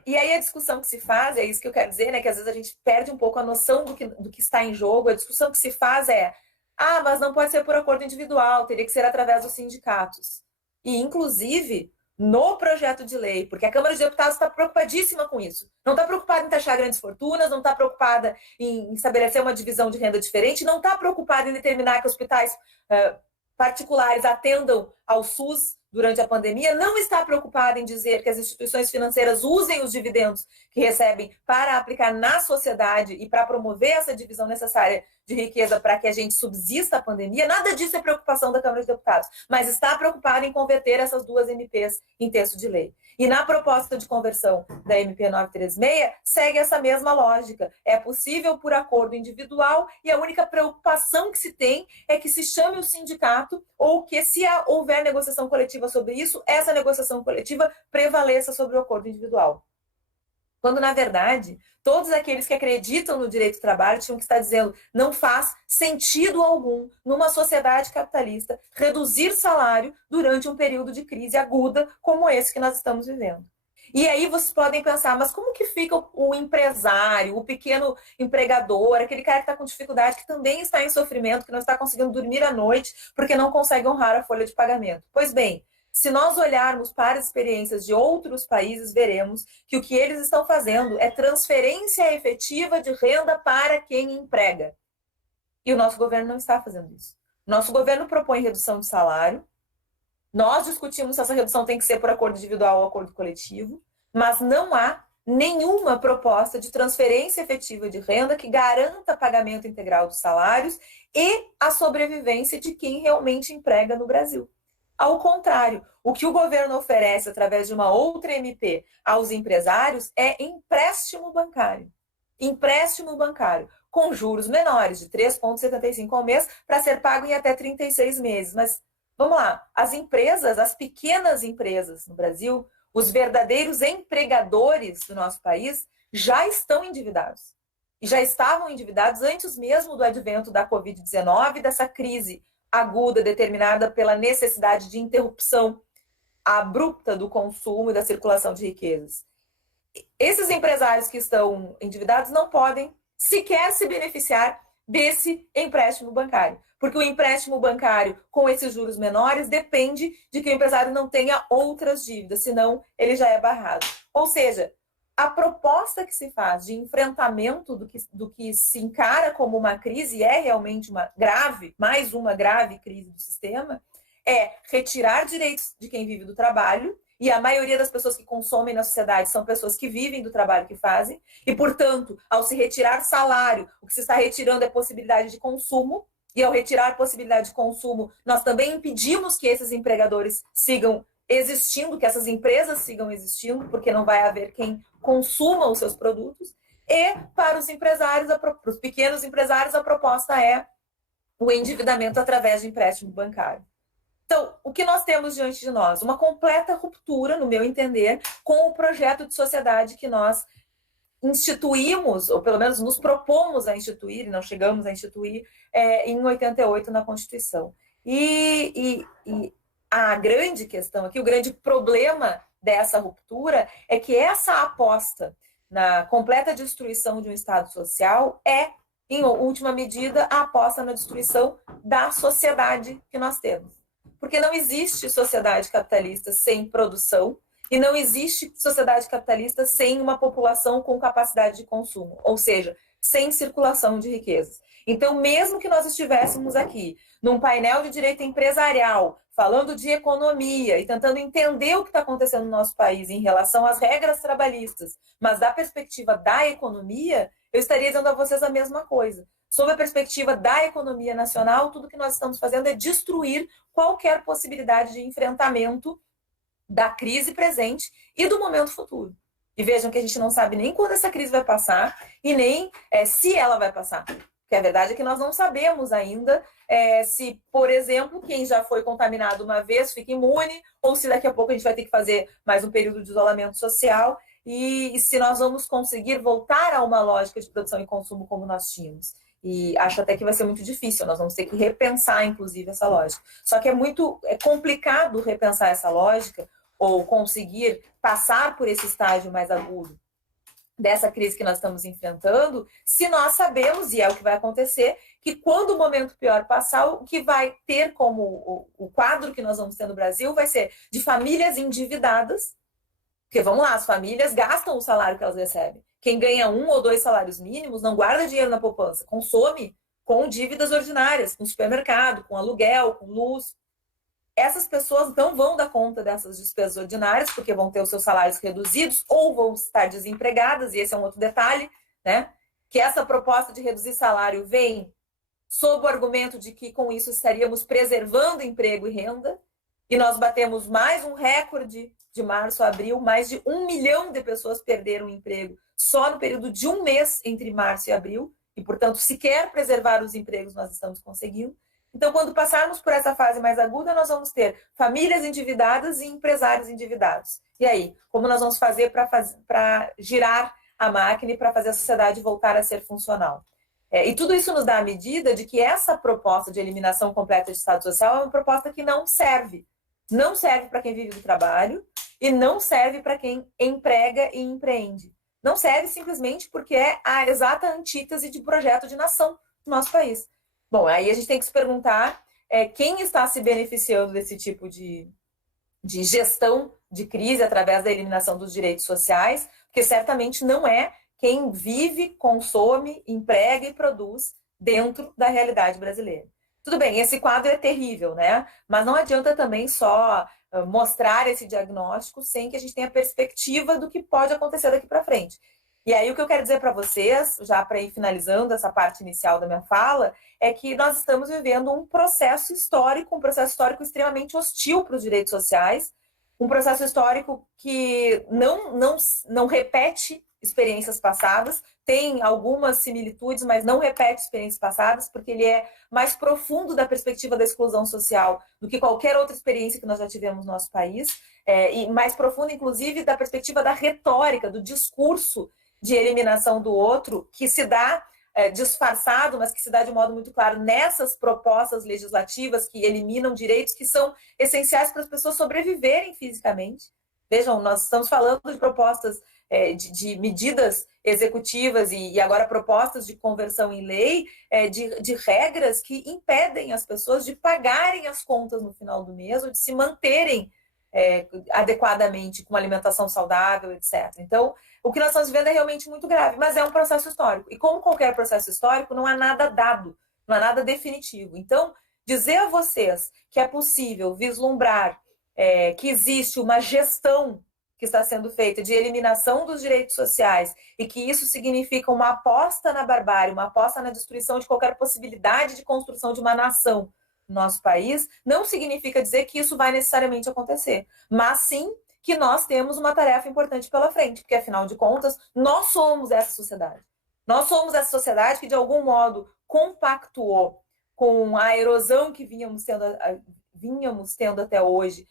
E aí a discussão que se faz, é isso que eu quero dizer, né, que às vezes a gente perde um pouco a noção do que está em jogo. A discussão que se faz é, mas não pode ser por acordo individual, teria que ser através dos sindicatos. E, inclusive, no projeto de lei, porque a Câmara de Deputados está preocupadíssima com isso. Não está preocupada em taxar grandes fortunas, não está preocupada em estabelecer uma divisão de renda diferente, não está preocupada em determinar que hospitais particulares atendam ao SUS durante a pandemia, não está preocupada em dizer que as instituições financeiras usem os dividendos que recebem para aplicar na sociedade e para promover essa divisão necessária de riqueza para que a gente subsista a pandemia. Nada disso é preocupação da Câmara de Deputados, mas está preocupada em converter essas duas MPs em texto de lei. E na proposta de conversão da MP 936, segue essa mesma lógica. É possível por acordo individual e a única preocupação que se tem é que se chame o sindicato ou que, se houver negociação coletiva sobre isso, essa negociação coletiva prevaleça sobre o acordo individual. Quando, na verdade, todos aqueles que acreditam no direito do trabalho tinham que estar dizendo: não faz sentido algum, numa sociedade capitalista, reduzir salário durante um período de crise aguda como esse que nós estamos vivendo. E aí vocês podem pensar, mas como que fica o empresário, o pequeno empregador, aquele cara que está com dificuldade, que também está em sofrimento, que não está conseguindo dormir à noite porque não consegue honrar a folha de pagamento? Pois bem, se nós olharmos para as experiências de outros países, veremos que o que eles estão fazendo é transferência efetiva de renda para quem emprega. E o nosso governo não está fazendo isso. Nosso governo propõe redução de salário. Nós discutimos se essa redução tem que ser por acordo individual ou acordo coletivo, mas não há nenhuma proposta de transferência efetiva de renda que garanta pagamento integral dos salários e a sobrevivência de quem realmente emprega no Brasil. Ao contrário, o que o governo oferece através de uma outra MP aos empresários é empréstimo bancário. Empréstimo bancário, com juros menores, de 3,75 ao mês, para ser pago em até 36 meses. Mas, vamos lá, as empresas, as pequenas empresas no Brasil, os verdadeiros empregadores do nosso país, já estão endividados. E já estavam endividados antes mesmo do advento da Covid-19, dessa crise aguda determinada pela necessidade de interrupção abrupta do consumo e da circulação de riquezas. Esses empresários que estão endividados não podem sequer se beneficiar desse empréstimo bancário, porque o empréstimo bancário com esses juros menores depende de que o empresário não tenha outras dívidas, senão ele já é barrado. Ou seja, a proposta que se faz de enfrentamento do que se encara como uma crise, é realmente mais uma grave crise do sistema, é retirar direitos de quem vive do trabalho, e a maioria das pessoas que consomem na sociedade são pessoas que vivem do trabalho que fazem, e, portanto, ao se retirar salário, o que se está retirando é possibilidade de consumo, e ao retirar a possibilidade de consumo, nós também impedimos que esses empregadores sigam existindo, que essas empresas sigam existindo, porque não vai haver quem consuma os seus produtos. E para os empresários, para os pequenos empresários, a proposta é o endividamento através de empréstimo bancário. Então, o que nós temos diante de nós? Uma completa ruptura, no meu entender, com o projeto de sociedade que nós instituímos, ou pelo menos nos propomos a instituir, e não chegamos a instituir, em 88 na Constituição. E a grande questão aqui, o grande problema dessa ruptura é que essa aposta na completa destruição de um Estado social é, em última medida, a aposta na destruição da sociedade que nós temos. Porque não existe sociedade capitalista sem produção e não existe sociedade capitalista sem uma população com capacidade de consumo, ou seja, sem circulação de riquezas. Então, mesmo que nós estivéssemos aqui num painel de direito empresarial, falando de economia e tentando entender o que está acontecendo no nosso país em relação às regras trabalhistas, mas da perspectiva da economia, eu estaria dizendo a vocês a mesma coisa. Sob a perspectiva da economia nacional, tudo que nós estamos fazendo é destruir qualquer possibilidade de enfrentamento da crise presente e do momento futuro. E vejam que a gente não sabe nem quando essa crise vai passar e nem se ela vai passar. Porque a verdade é que nós não sabemos ainda se, por exemplo, quem já foi contaminado uma vez fica imune, ou se daqui a pouco a gente vai ter que fazer mais um período de isolamento social, e se nós vamos conseguir voltar a uma lógica de produção e consumo como nós tínhamos. E acho até que vai ser muito difícil, nós vamos ter que repensar, inclusive, essa lógica. Só que é complicado repensar essa lógica, ou conseguir passar por esse estágio mais agudo dessa crise que nós estamos enfrentando, se nós sabemos, e é o que vai acontecer, que quando o momento pior passar, o que vai ter como o quadro que nós vamos ter no Brasil vai ser de famílias endividadas, porque vamos lá, as famílias gastam o salário que elas recebem. Quem ganha 1 ou 2 salários mínimos não guarda dinheiro na poupança, consome com dívidas ordinárias, com supermercado, com aluguel, com luz. Essas pessoas não vão dar conta dessas despesas ordinárias, porque vão ter os seus salários reduzidos ou vão estar desempregadas, e esse é um outro detalhe, né? Que essa proposta de reduzir salário vem sob o argumento de que com isso estaríamos preservando emprego e renda, e nós batemos mais um recorde de março a abril, mais de 1 milhão de pessoas perderam o emprego só no período de um mês entre março e abril, e, portanto, sequer preservar os empregos nós estamos conseguindo. Então, quando passarmos por essa fase mais aguda, nós vamos ter famílias endividadas e empresários endividados. E aí, como nós vamos fazer para girar a máquina e para fazer a sociedade voltar a ser funcional? E tudo isso nos dá a medida de que essa proposta de eliminação completa de Estado Social é uma proposta que não serve. Não serve para quem vive do trabalho e não serve para quem emprega e empreende. Não serve simplesmente porque é a exata antítese de projeto de nação do nosso país. Bom, aí a gente tem que se perguntar quem está se beneficiando desse tipo de gestão de crise através da eliminação dos direitos sociais, porque certamente não é quem vive, consome, emprega e produz dentro da realidade brasileira. Tudo bem, esse quadro é terrível, né? Mas não adianta também só mostrar esse diagnóstico sem que a gente tenha perspectiva do que pode acontecer daqui para frente. E aí o que eu quero dizer para vocês, já para ir finalizando essa parte inicial da minha fala, é que nós estamos vivendo um processo histórico extremamente hostil para os direitos sociais, um processo histórico que não repete experiências passadas, tem algumas similitudes, mas não repete experiências passadas, porque ele é mais profundo da perspectiva da exclusão social do que qualquer outra experiência que nós já tivemos no nosso país, e mais profundo, inclusive, da perspectiva da retórica, do discurso de eliminação do outro, que se dá disfarçado, mas que se dá de modo muito claro nessas propostas legislativas que eliminam direitos que são essenciais para as pessoas sobreviverem fisicamente. Vejam, nós estamos falando de propostas de medidas executivas e agora propostas de conversão em lei, de regras que impedem as pessoas de pagarem as contas no final do mês ou de se manterem adequadamente com uma alimentação saudável, etc. Então, o que nós estamos vivendo é realmente muito grave, mas é um processo histórico. E como qualquer processo histórico, não há nada dado, não há nada definitivo. Então, dizer a vocês que é possível vislumbrar que existe uma gestão que está sendo feita de eliminação dos direitos sociais e que isso significa uma aposta na barbárie, uma aposta na destruição de qualquer possibilidade de construção de uma nação no nosso país, não significa dizer que isso vai necessariamente acontecer, mas sim que nós temos uma tarefa importante pela frente, porque, afinal de contas, nós somos essa sociedade. Nós somos essa sociedade que, de algum modo, compactuou com a erosão que vínhamos tendo até hoje,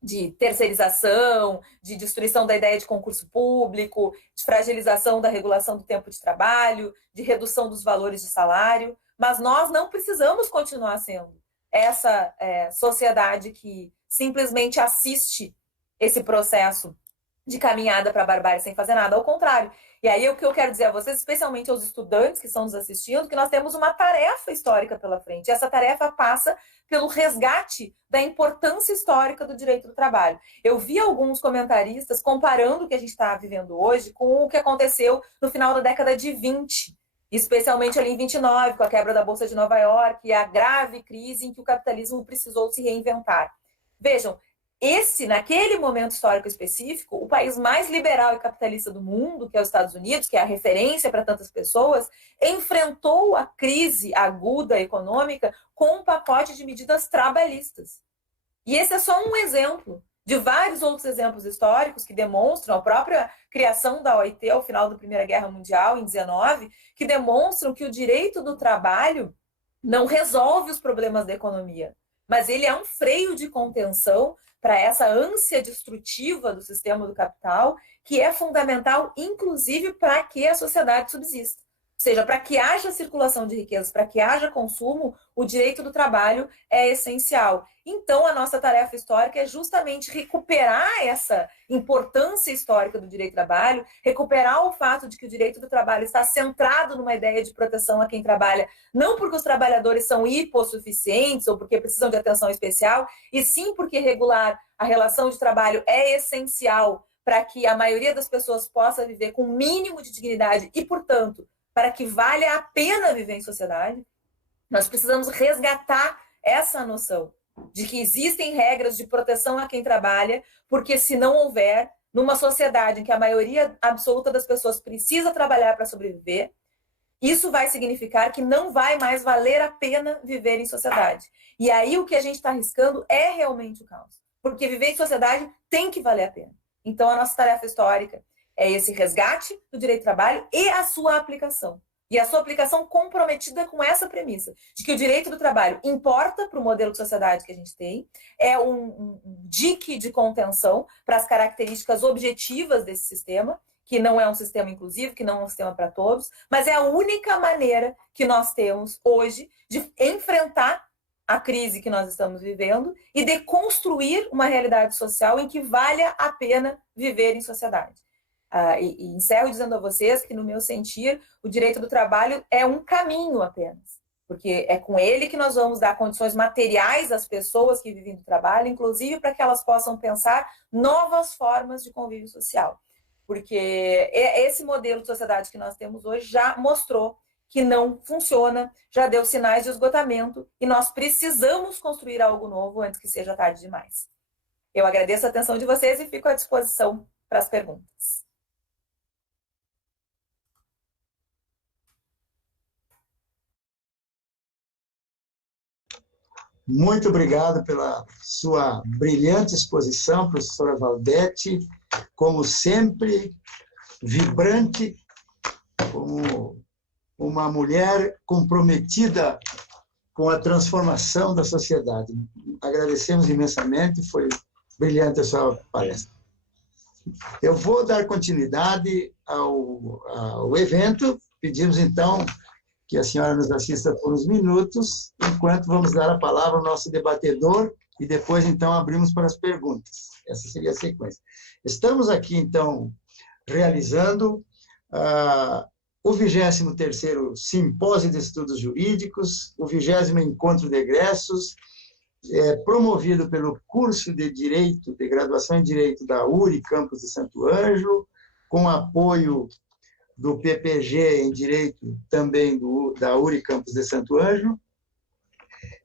de terceirização, de destruição da ideia de concurso público, de fragilização da regulação do tempo de trabalho, de redução dos valores de salário, mas nós não precisamos continuar sendo essa sociedade que simplesmente assiste esse processo de caminhada para a barbárie sem fazer nada, ao contrário. E aí o que eu quero dizer a vocês, especialmente aos estudantes que estão nos assistindo, que nós temos uma tarefa histórica pela frente. E essa tarefa passa pelo resgate da importância histórica do direito do trabalho. Eu vi alguns comentaristas comparando o que a gente está vivendo hoje com o que aconteceu no final da década de 20, especialmente ali em 29, com a quebra da Bolsa de Nova York e a grave crise em que o capitalismo precisou se reinventar. Vejam, naquele momento histórico específico, o país mais liberal e capitalista do mundo, que é os Estados Unidos, que é a referência para tantas pessoas, enfrentou a crise aguda econômica com um pacote de medidas trabalhistas. E esse é só um exemplo de vários outros exemplos históricos que demonstram a própria criação da OIT ao final da Primeira Guerra Mundial, em 19, que demonstram que o direito do trabalho não resolve os problemas da economia, mas ele é um freio de contenção para essa ânsia destrutiva do sistema do capital, que é fundamental, inclusive, para que a sociedade subsista. Ou seja, para que haja circulação de riquezas, para que haja consumo, o direito do trabalho é essencial. Então, a nossa tarefa histórica é justamente recuperar essa importância histórica do direito do trabalho, recuperar o fato de que o direito do trabalho está centrado numa ideia de proteção a quem trabalha, não porque os trabalhadores são hipossuficientes ou porque precisam de atenção especial, e sim porque regular a relação de trabalho é essencial para que a maioria das pessoas possa viver com o mínimo de dignidade e, portanto, para que valha a pena viver em sociedade. Nós precisamos resgatar essa noção de que existem regras de proteção a quem trabalha, porque se não houver, numa sociedade em que a maioria absoluta das pessoas precisa trabalhar para sobreviver, isso vai significar que não vai mais valer a pena viver em sociedade. E aí o que a gente está arriscando é realmente o caos, porque viver em sociedade tem que valer a pena. Então a nossa tarefa histórica é esse resgate do direito do trabalho e a sua aplicação. E a sua aplicação comprometida com essa premissa, de que o direito do trabalho importa para o modelo de sociedade que a gente tem, é um dique de contenção para as características objetivas desse sistema, que não é um sistema inclusivo, que não é um sistema para todos, mas é a única maneira que nós temos hoje de enfrentar a crise que nós estamos vivendo e de construir uma realidade social em que valha a pena viver em sociedade. E encerro dizendo a vocês que, no meu sentir, o direito do trabalho é um caminho apenas, porque é com ele que nós vamos dar condições materiais às pessoas que vivem do trabalho, inclusive para que elas possam pensar novas formas de convívio social, porque esse modelo de sociedade que nós temos hoje já mostrou que não funciona, já deu sinais de esgotamento e nós precisamos construir algo novo antes que seja tarde demais. Eu agradeço a atenção de vocês e fico à disposição para as perguntas. Muito obrigado pela sua brilhante exposição, professora Valdete, como sempre, vibrante, como uma mulher comprometida com a transformação da sociedade. Agradecemos imensamente, foi brilhante a sua palestra. Eu vou dar continuidade ao evento, pedimos então que a senhora nos assista por uns minutos, enquanto vamos dar a palavra ao nosso debatedor e depois, então, abrimos para as perguntas. Essa seria a sequência. Estamos aqui, então, realizando o 23º Simpósio de Estudos Jurídicos, o 20º Encontro de Egressos, promovido pelo curso de Direito, de Graduação em Direito da URI, Campus de Santo Ângelo, com apoio do PPG em Direito, também da URI Campus de Santo Ângelo,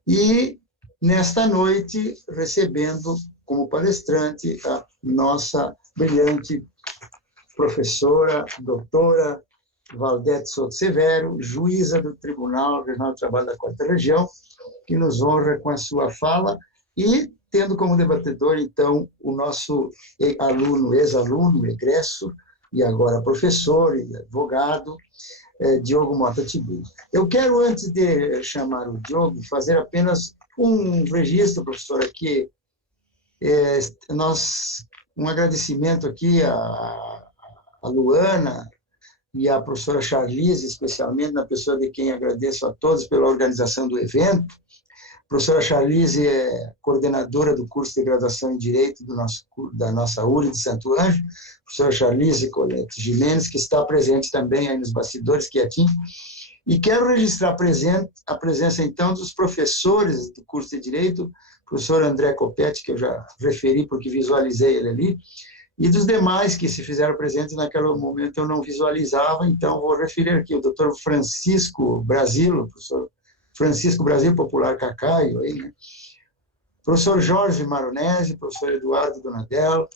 e, nesta noite, recebendo como palestrante a nossa brilhante professora, doutora Valdete Souto Severo, juíza do Tribunal Regional do Trabalho da 4ª Região, que nos honra com a sua fala, e tendo como debatedor, então, o nosso aluno, ex-aluno, egresso, e agora professor e advogado, Diogo Mota Tiburi. Eu quero, antes de chamar o Diogo, fazer apenas um registro, professora, que um agradecimento aqui à Luana e à professora Charlize, especialmente, na pessoa de quem agradeço a todos pela organização do evento. A professora Charlize é coordenadora do curso de graduação em Direito da nossa URI de Santo Ângelo, a professora Charlize Colette Gimenez, que está presente também aí nos bastidores, quietinho. E quero registrar a presença, então, dos professores do curso de Direito, o professor André Copete, que eu já referi porque visualizei ele ali, e dos demais que se fizeram presentes naquele momento eu não visualizava, então vou referir aqui o doutor Francisco Brasilo, professor Francisco Brasil Popular Cacaio, aí, né? Professor Jorge Maronese, professor Eduardo Donadel,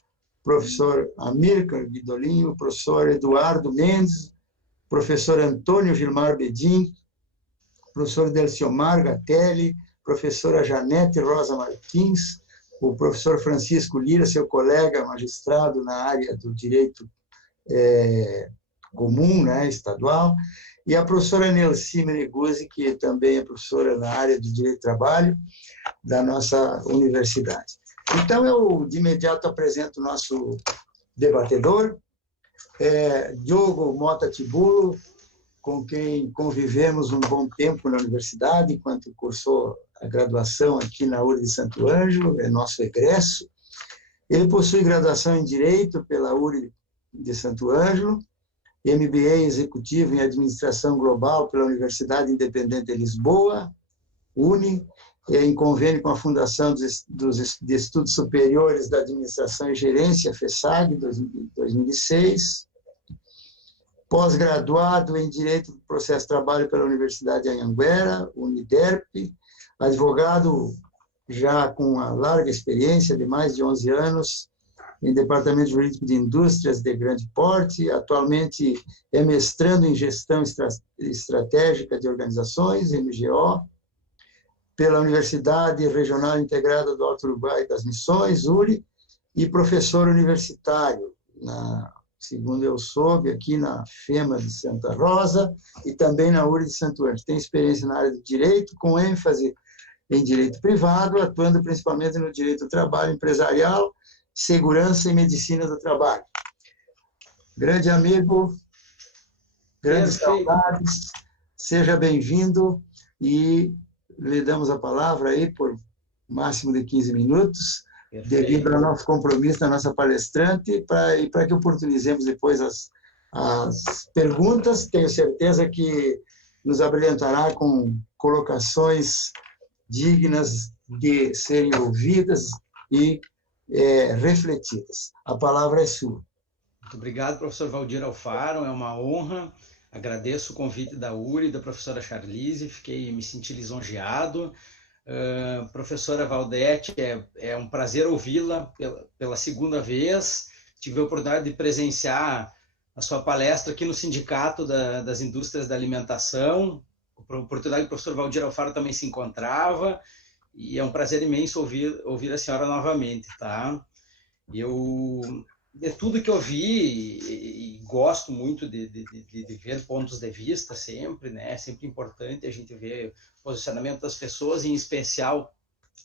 professor Amílcar Guidolinho, professor Eduardo Mendes, professor Antônio Gilmar Bedin, professor Delciomar Gatelli, professora Janete Rosa Martins, o professor Francisco Lira, seu colega magistrado na área do direito comum, né, estadual, e a professora Nelci Meneguzzi, que também é professora na área do direito do trabalho da nossa universidade. Então, eu, de imediato, apresento o nosso debatedor, Diogo Mota Tibulo, com quem convivemos um bom tempo na universidade, enquanto cursou a graduação aqui na URI de Santo Ângelo, é nosso egresso. Ele possui graduação em Direito pela URI de Santo Ângelo, MBA Executivo em Administração Global pela Universidade Independente de Lisboa, UNI, em convênio com a Fundação de Estudos Superiores da Administração e Gerência, FESAG, 2006. Pós-graduado em Direito do Processo de Trabalho pela Universidade de Anhanguera, UNIDERP. Advogado já com uma larga experiência de mais de 11 anos em Departamento Jurídico de Indústrias de Grande Porte. Atualmente é mestrando em Gestão Estratégica de Organizações, MGO, pela Universidade Regional Integrada do Alto Uruguai das Missões, URI, e professor universitário, segundo eu soube, aqui na FEMA de Santa Rosa e também na URI de Santo Ângelo. Tem experiência na área do direito, com ênfase em direito privado, atuando principalmente no direito do trabalho empresarial, segurança e medicina do trabalho. Grande amigo, grandes saudades, seja bem-vindo e lhe damos a palavra aí por máximo de 15 minutos, devido ao nosso compromisso da nossa palestrante, para que oportunizemos depois as perguntas. Tenho certeza que nos abrilhantará com colocações dignas de serem ouvidas e refletidas. A palavra é sua. Muito obrigado, professor Valdir Alfaro, é uma honra. Agradeço o convite da URI, da professora Charlize, me senti lisonjeado. Professora Valdete, é um prazer ouvi-la pela segunda vez. Tive a oportunidade de presenciar a sua palestra aqui no Sindicato das Indústrias da Alimentação. A oportunidade do professor Valdir Alfaro também se encontrava, e é um prazer imenso ouvir a senhora novamente, tá? De tudo que eu vi, e gosto muito de ver pontos de vista sempre, né? É sempre importante a gente ver o posicionamento das pessoas, em especial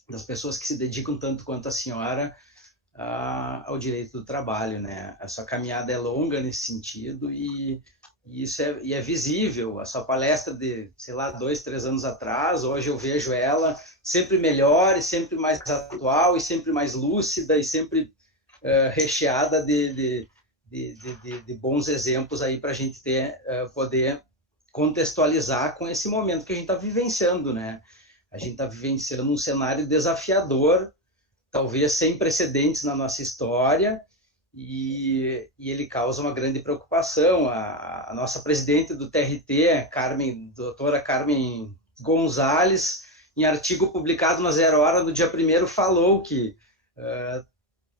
das pessoas que se dedicam tanto quanto a senhora ao direito do trabalho, né? A sua caminhada é longa nesse sentido e isso é visível. A sua palestra de, sei lá, 2, 3 anos atrás, hoje eu vejo ela sempre melhor, e sempre mais atual, e sempre mais lúcida, e sempre recheada de bons exemplos aí para a gente poder contextualizar com esse momento que a gente está vivenciando, né? A gente está vivenciando um cenário desafiador, talvez sem precedentes na nossa história, e ele causa uma grande preocupação. A nossa presidente do TRT, doutora Carmen Gonzalez, em artigo publicado na Zero Hora, no dia 1º, falou que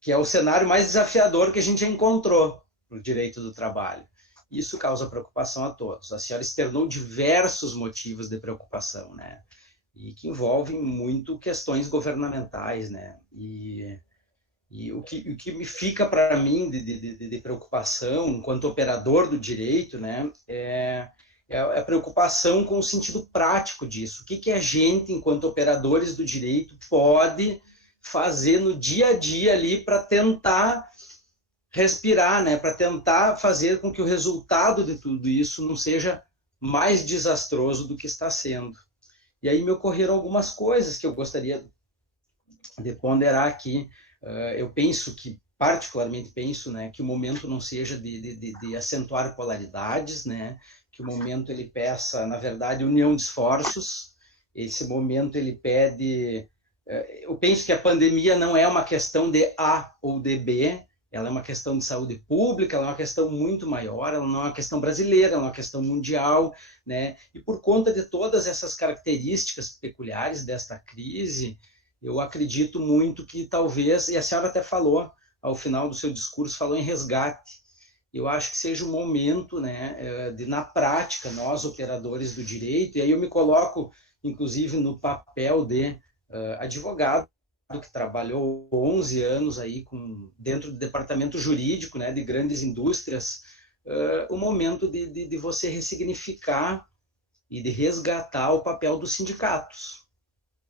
é o cenário mais desafiador que a gente já encontrou no direito do trabalho. Isso causa preocupação a todos. A senhora externou diversos motivos de preocupação, né? E que envolvem muito questões governamentais, né? E o que me fica para mim de preocupação, enquanto operador do direito, né, é a preocupação com o sentido prático disso. O que a gente, enquanto operadores do direito, pode fazer no dia a dia ali para tentar respirar, né, para tentar fazer com que o resultado de tudo isso não seja mais desastroso do que está sendo. E aí me ocorreram algumas coisas que eu gostaria de ponderar aqui. Eu particularmente penso, né, que o momento não seja de acentuar polaridades, né, que o momento ele peça, na verdade, união de esforços. Esse momento ele pede... Eu penso que a pandemia não é uma questão de A ou de B, ela é uma questão de saúde pública, ela é uma questão muito maior, ela não é uma questão brasileira, ela é uma questão mundial, né? E por conta de todas essas características peculiares desta crise, eu acredito muito que talvez, e a senhora até falou, ao final do seu discurso, falou em resgate. Eu acho que seja um momento, né, de, na prática, nós, operadores do direito, e aí eu me coloco, inclusive, no papel de advogado, que trabalhou 11 anos aí dentro do departamento jurídico, né, de grandes indústrias, o momento de você ressignificar e de resgatar o papel dos sindicatos.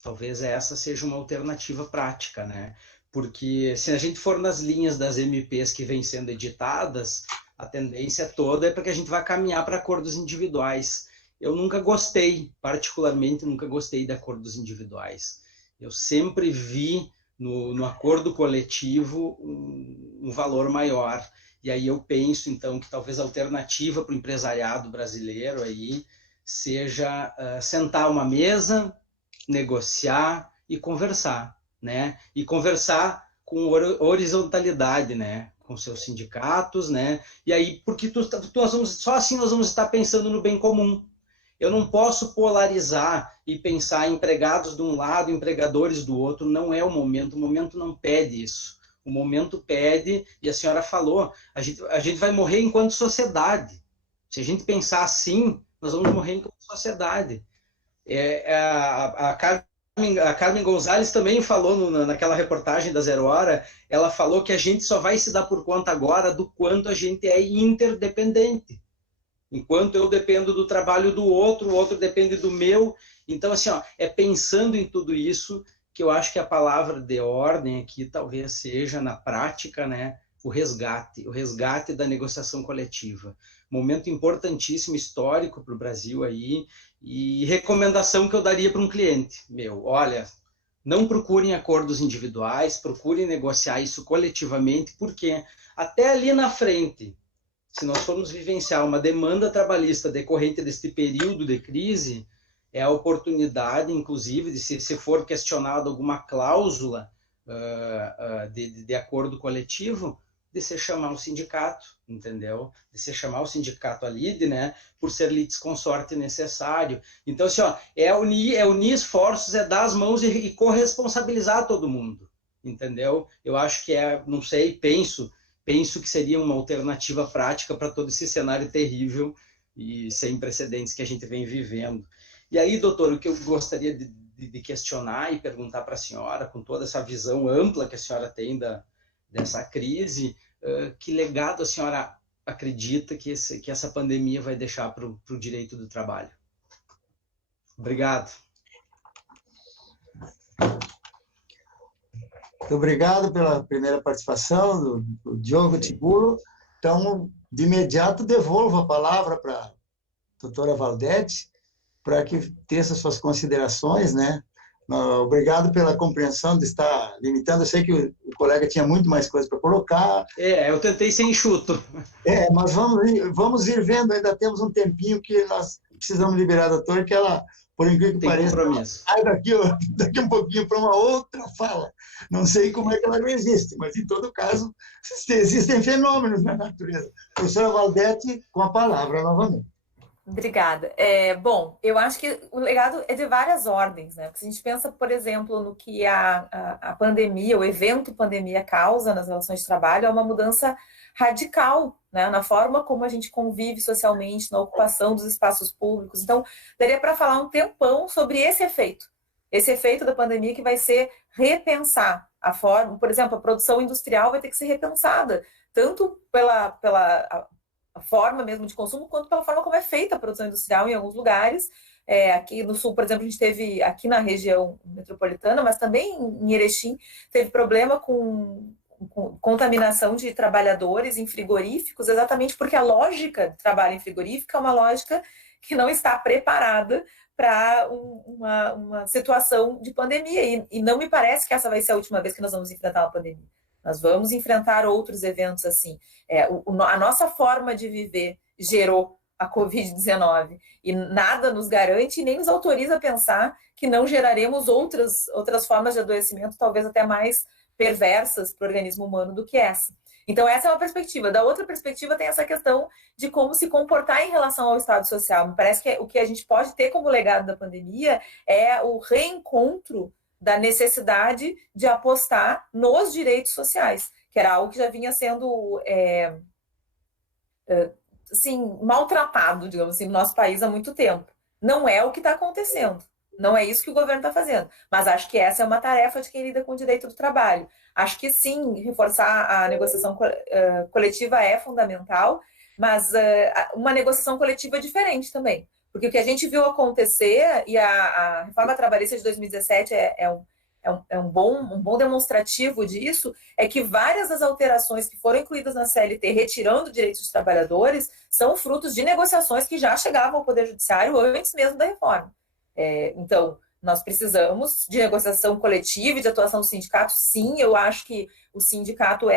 Talvez essa seja uma alternativa prática, né? Porque se a gente for nas linhas das MPs que vêm sendo editadas, a tendência toda é para que a gente vá caminhar para acordos individuais. Eu nunca gostei, particularmente, nunca gostei de acordos individuais. Eu sempre vi no acordo coletivo um valor maior. E aí eu penso, então, que talvez a alternativa para o empresariado brasileiro aí seja sentar uma mesa, negociar e conversar, né? E conversar com horizontalidade, né? Com seus sindicatos, né? E aí, porque só assim nós vamos estar pensando no bem comum. Eu não posso polarizar e pensar em empregados de um lado, empregadores do outro. Não é o momento não pede isso. O momento pede, e a senhora falou, a gente vai morrer enquanto sociedade. Se a gente pensar assim, nós vamos morrer enquanto sociedade. A Carmen Gonzalez também falou naquela reportagem da Zero Hora, ela falou que a gente só vai se dar por conta agora do quanto a gente é interdependente. Enquanto eu dependo do trabalho do outro, o outro depende do meu. Então, assim, é pensando em tudo isso que eu acho que a palavra de ordem aqui talvez seja, na prática, né, o resgate da negociação coletiva. Momento importantíssimo, histórico para o Brasil aí, e recomendação que eu daria para um cliente meu: olha, não procurem acordos individuais, procurem negociar isso coletivamente, porque até ali na frente, se nós formos vivenciar uma demanda trabalhista decorrente deste período de crise, é a oportunidade, inclusive, de se for questionada alguma cláusula de acordo coletivo, de se chamar um sindicato, entendeu? De se chamar o sindicato a lide, né? Por ser litisconsorte necessário. Então, assim, é unir esforços, é dar as mãos e corresponsabilizar todo mundo, entendeu? Eu acho que não sei, penso que seria uma alternativa prática para todo esse cenário terrível e sem precedentes que a gente vem vivendo. E aí, doutor, o que eu gostaria de questionar e perguntar para a senhora, com toda essa visão ampla que a senhora tem dessa crise, que legado a senhora acredita que essa pandemia vai deixar para o direito do trabalho? Obrigado. Muito obrigado pela primeira participação do Diogo Tibulo. Então, de imediato, devolvo a palavra para a doutora Valdete, para que teça suas considerações, né? Obrigado pela compreensão de estar limitando. Eu sei que o colega tinha muito mais coisa para colocar. Eu tentei ser enxuto. Mas vamos ir vendo, ainda temos um tempinho que nós precisamos liberar a doutora, que ela, por incrível que pareça, sai daqui um pouquinho para uma outra fala. Não sei como é que ela resiste, mas, em todo caso, existem fenômenos na natureza. Professora Valdete, com a palavra novamente. Obrigada. Bom, eu acho que o legado é de várias ordens, né? Porque se a gente pensa, por exemplo, no que a pandemia, o evento pandemia causa nas relações de trabalho, é uma mudança radical, né? Na forma como a gente convive socialmente, na ocupação dos espaços públicos. Então, daria para falar um tempão sobre esse efeito da pandemia, que vai ser repensar a forma, por exemplo, a produção industrial vai ter que ser repensada, tanto pela a forma mesmo de consumo, quanto pela forma como é feita a produção industrial em alguns lugares. Aqui no Sul, por exemplo, a gente teve, aqui na região metropolitana, mas também em Erechim, teve problema com contaminação de trabalhadores em frigoríficos, exatamente porque a lógica de trabalho em frigorífico é uma lógica que não está preparada para uma situação de pandemia. E não me parece que essa vai ser a última vez que nós vamos enfrentar uma pandemia. Nós vamos enfrentar outros eventos assim. A nossa forma de viver gerou a Covid-19 e nada nos garante e nem nos autoriza a pensar que não geraremos outras formas de adoecimento, talvez até mais perversas para o organismo humano do que essa. Então, essa é uma perspectiva. Da outra perspectiva, tem essa questão de como se comportar em relação ao estado social. Me parece que o que a gente pode ter como legado da pandemia é o reencontro da necessidade de apostar nos direitos sociais, que era algo que já vinha sendo assim, maltratado, digamos assim, no nosso país há muito tempo. Não é o que está acontecendo. Não é isso que o governo está fazendo. Mas acho que essa é uma tarefa de quem lida com o direito do trabalho. Acho que sim, reforçar a negociação coletiva é fundamental, mas uma negociação coletiva diferente também. Porque o que a gente viu acontecer, e a reforma trabalhista de 2017 um bom demonstrativo disso, é que várias das alterações que foram incluídas na CLT, retirando direitos dos trabalhadores, são frutos de negociações que já chegavam ao Poder Judiciário antes mesmo da reforma. Então, nós precisamos de negociação coletiva e de atuação do sindicato, sim. Eu acho que o sindicato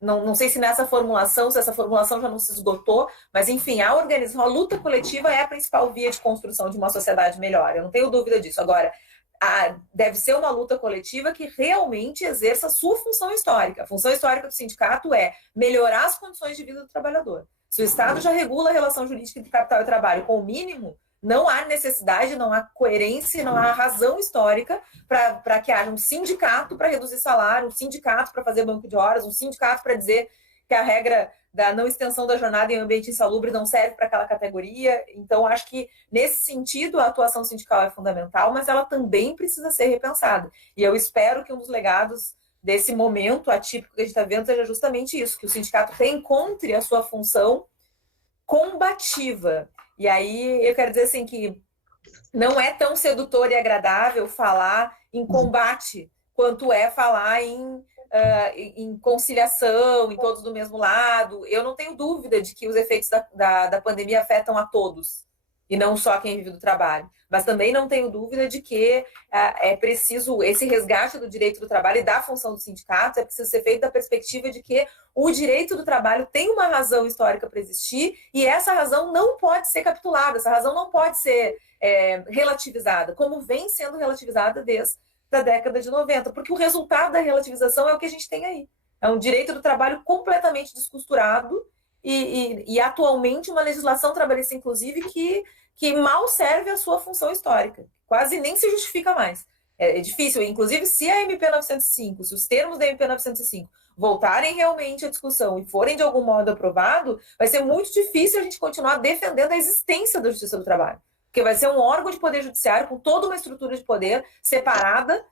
não sei se nessa formulação, se essa formulação já não se esgotou, mas, enfim, a organização, a luta coletiva é a principal via de construção de uma sociedade melhor, eu não tenho dúvida disso. Agora, deve ser uma luta coletiva que realmente exerça a sua função histórica. A função histórica do sindicato é melhorar as condições de vida do trabalhador. Se o Estado já regula a relação jurídica entre capital e trabalho com o mínimo, não há necessidade, não há coerência, não há razão histórica para que haja um sindicato para reduzir salário, um sindicato para fazer banco de horas, um sindicato para dizer que a regra da não extensão da jornada em ambiente insalubre não serve para aquela categoria. Então, acho que, nesse sentido, a atuação sindical é fundamental, mas ela também precisa ser repensada. E eu espero que um dos legados desse momento atípico que a gente está vendo seja justamente isso, que o sindicato reencontre a sua função combativa. E aí eu quero dizer assim que não é tão sedutor e agradável falar em combate quanto é falar em conciliação, em todos do mesmo lado. Eu não tenho dúvida de que os efeitos da pandemia afetam a todos, e não só quem vive do trabalho. Mas também não tenho dúvida de que é preciso, esse resgate do direito do trabalho e da função do sindicato é preciso ser feito da perspectiva de que o direito do trabalho tem uma razão histórica para existir, e essa razão não pode ser capitulada, essa razão não pode ser relativizada, como vem sendo relativizada desde a década de 90, porque o resultado da relativização é o que a gente tem aí. É um direito do trabalho completamente descosturado e atualmente uma legislação trabalhista, inclusive, que mal serve a sua função histórica. Quase nem se justifica mais. É difícil. Inclusive, se a MP 905, se os termos da MP 905 voltarem realmente à discussão e forem de algum modo aprovado, vai ser muito difícil a gente continuar defendendo a existência da Justiça do Trabalho. Porque vai ser um órgão de poder judiciário com toda uma estrutura de poder separada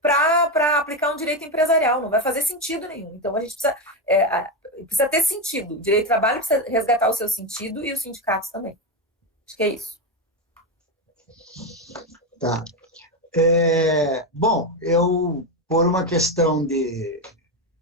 para aplicar um direito empresarial. Não vai fazer sentido nenhum. Então, a gente precisa ter sentido. O direito do trabalho precisa resgatar o seu sentido e os sindicatos também. Acho que é isso. Tá. Bom, eu, por uma questão de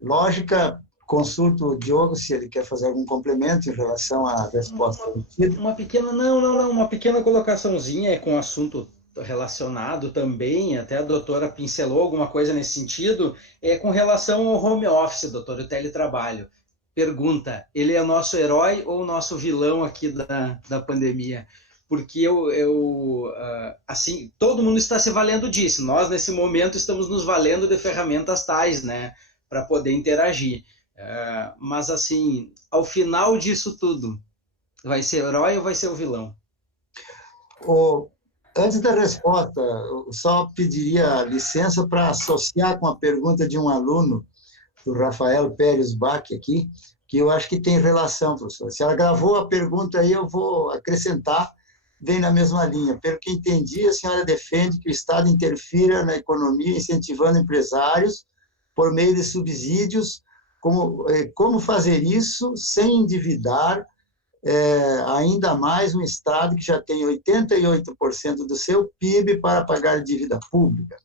lógica, consulto o Diogo se ele quer fazer algum complemento em relação à resposta. Uma pequena colocaçãozinha com o assunto relacionado também, até a doutora pincelou alguma coisa nesse sentido, com relação ao home office, doutor, o teletrabalho. Pergunta, ele é o nosso herói ou o nosso vilão aqui da pandemia? Porque assim, todo mundo está se valendo disso. Nós, nesse momento, estamos nos valendo de ferramentas tais, né, para poder interagir. Mas, assim, ao final disso tudo, vai ser o herói ou vai ser o vilão? Antes da resposta, eu só pediria licença para associar com a pergunta de um aluno, do Rafael Pérez Bach aqui, que eu acho que tem relação, professor. Se ela gravou a pergunta aí, eu vou acrescentar, vem na mesma linha. Pelo que entendi, a senhora defende que o Estado interfira na economia, incentivando empresários por meio de subsídios. Como fazer isso sem endividar ainda mais um Estado que já tem 88% do seu PIB para pagar dívida pública?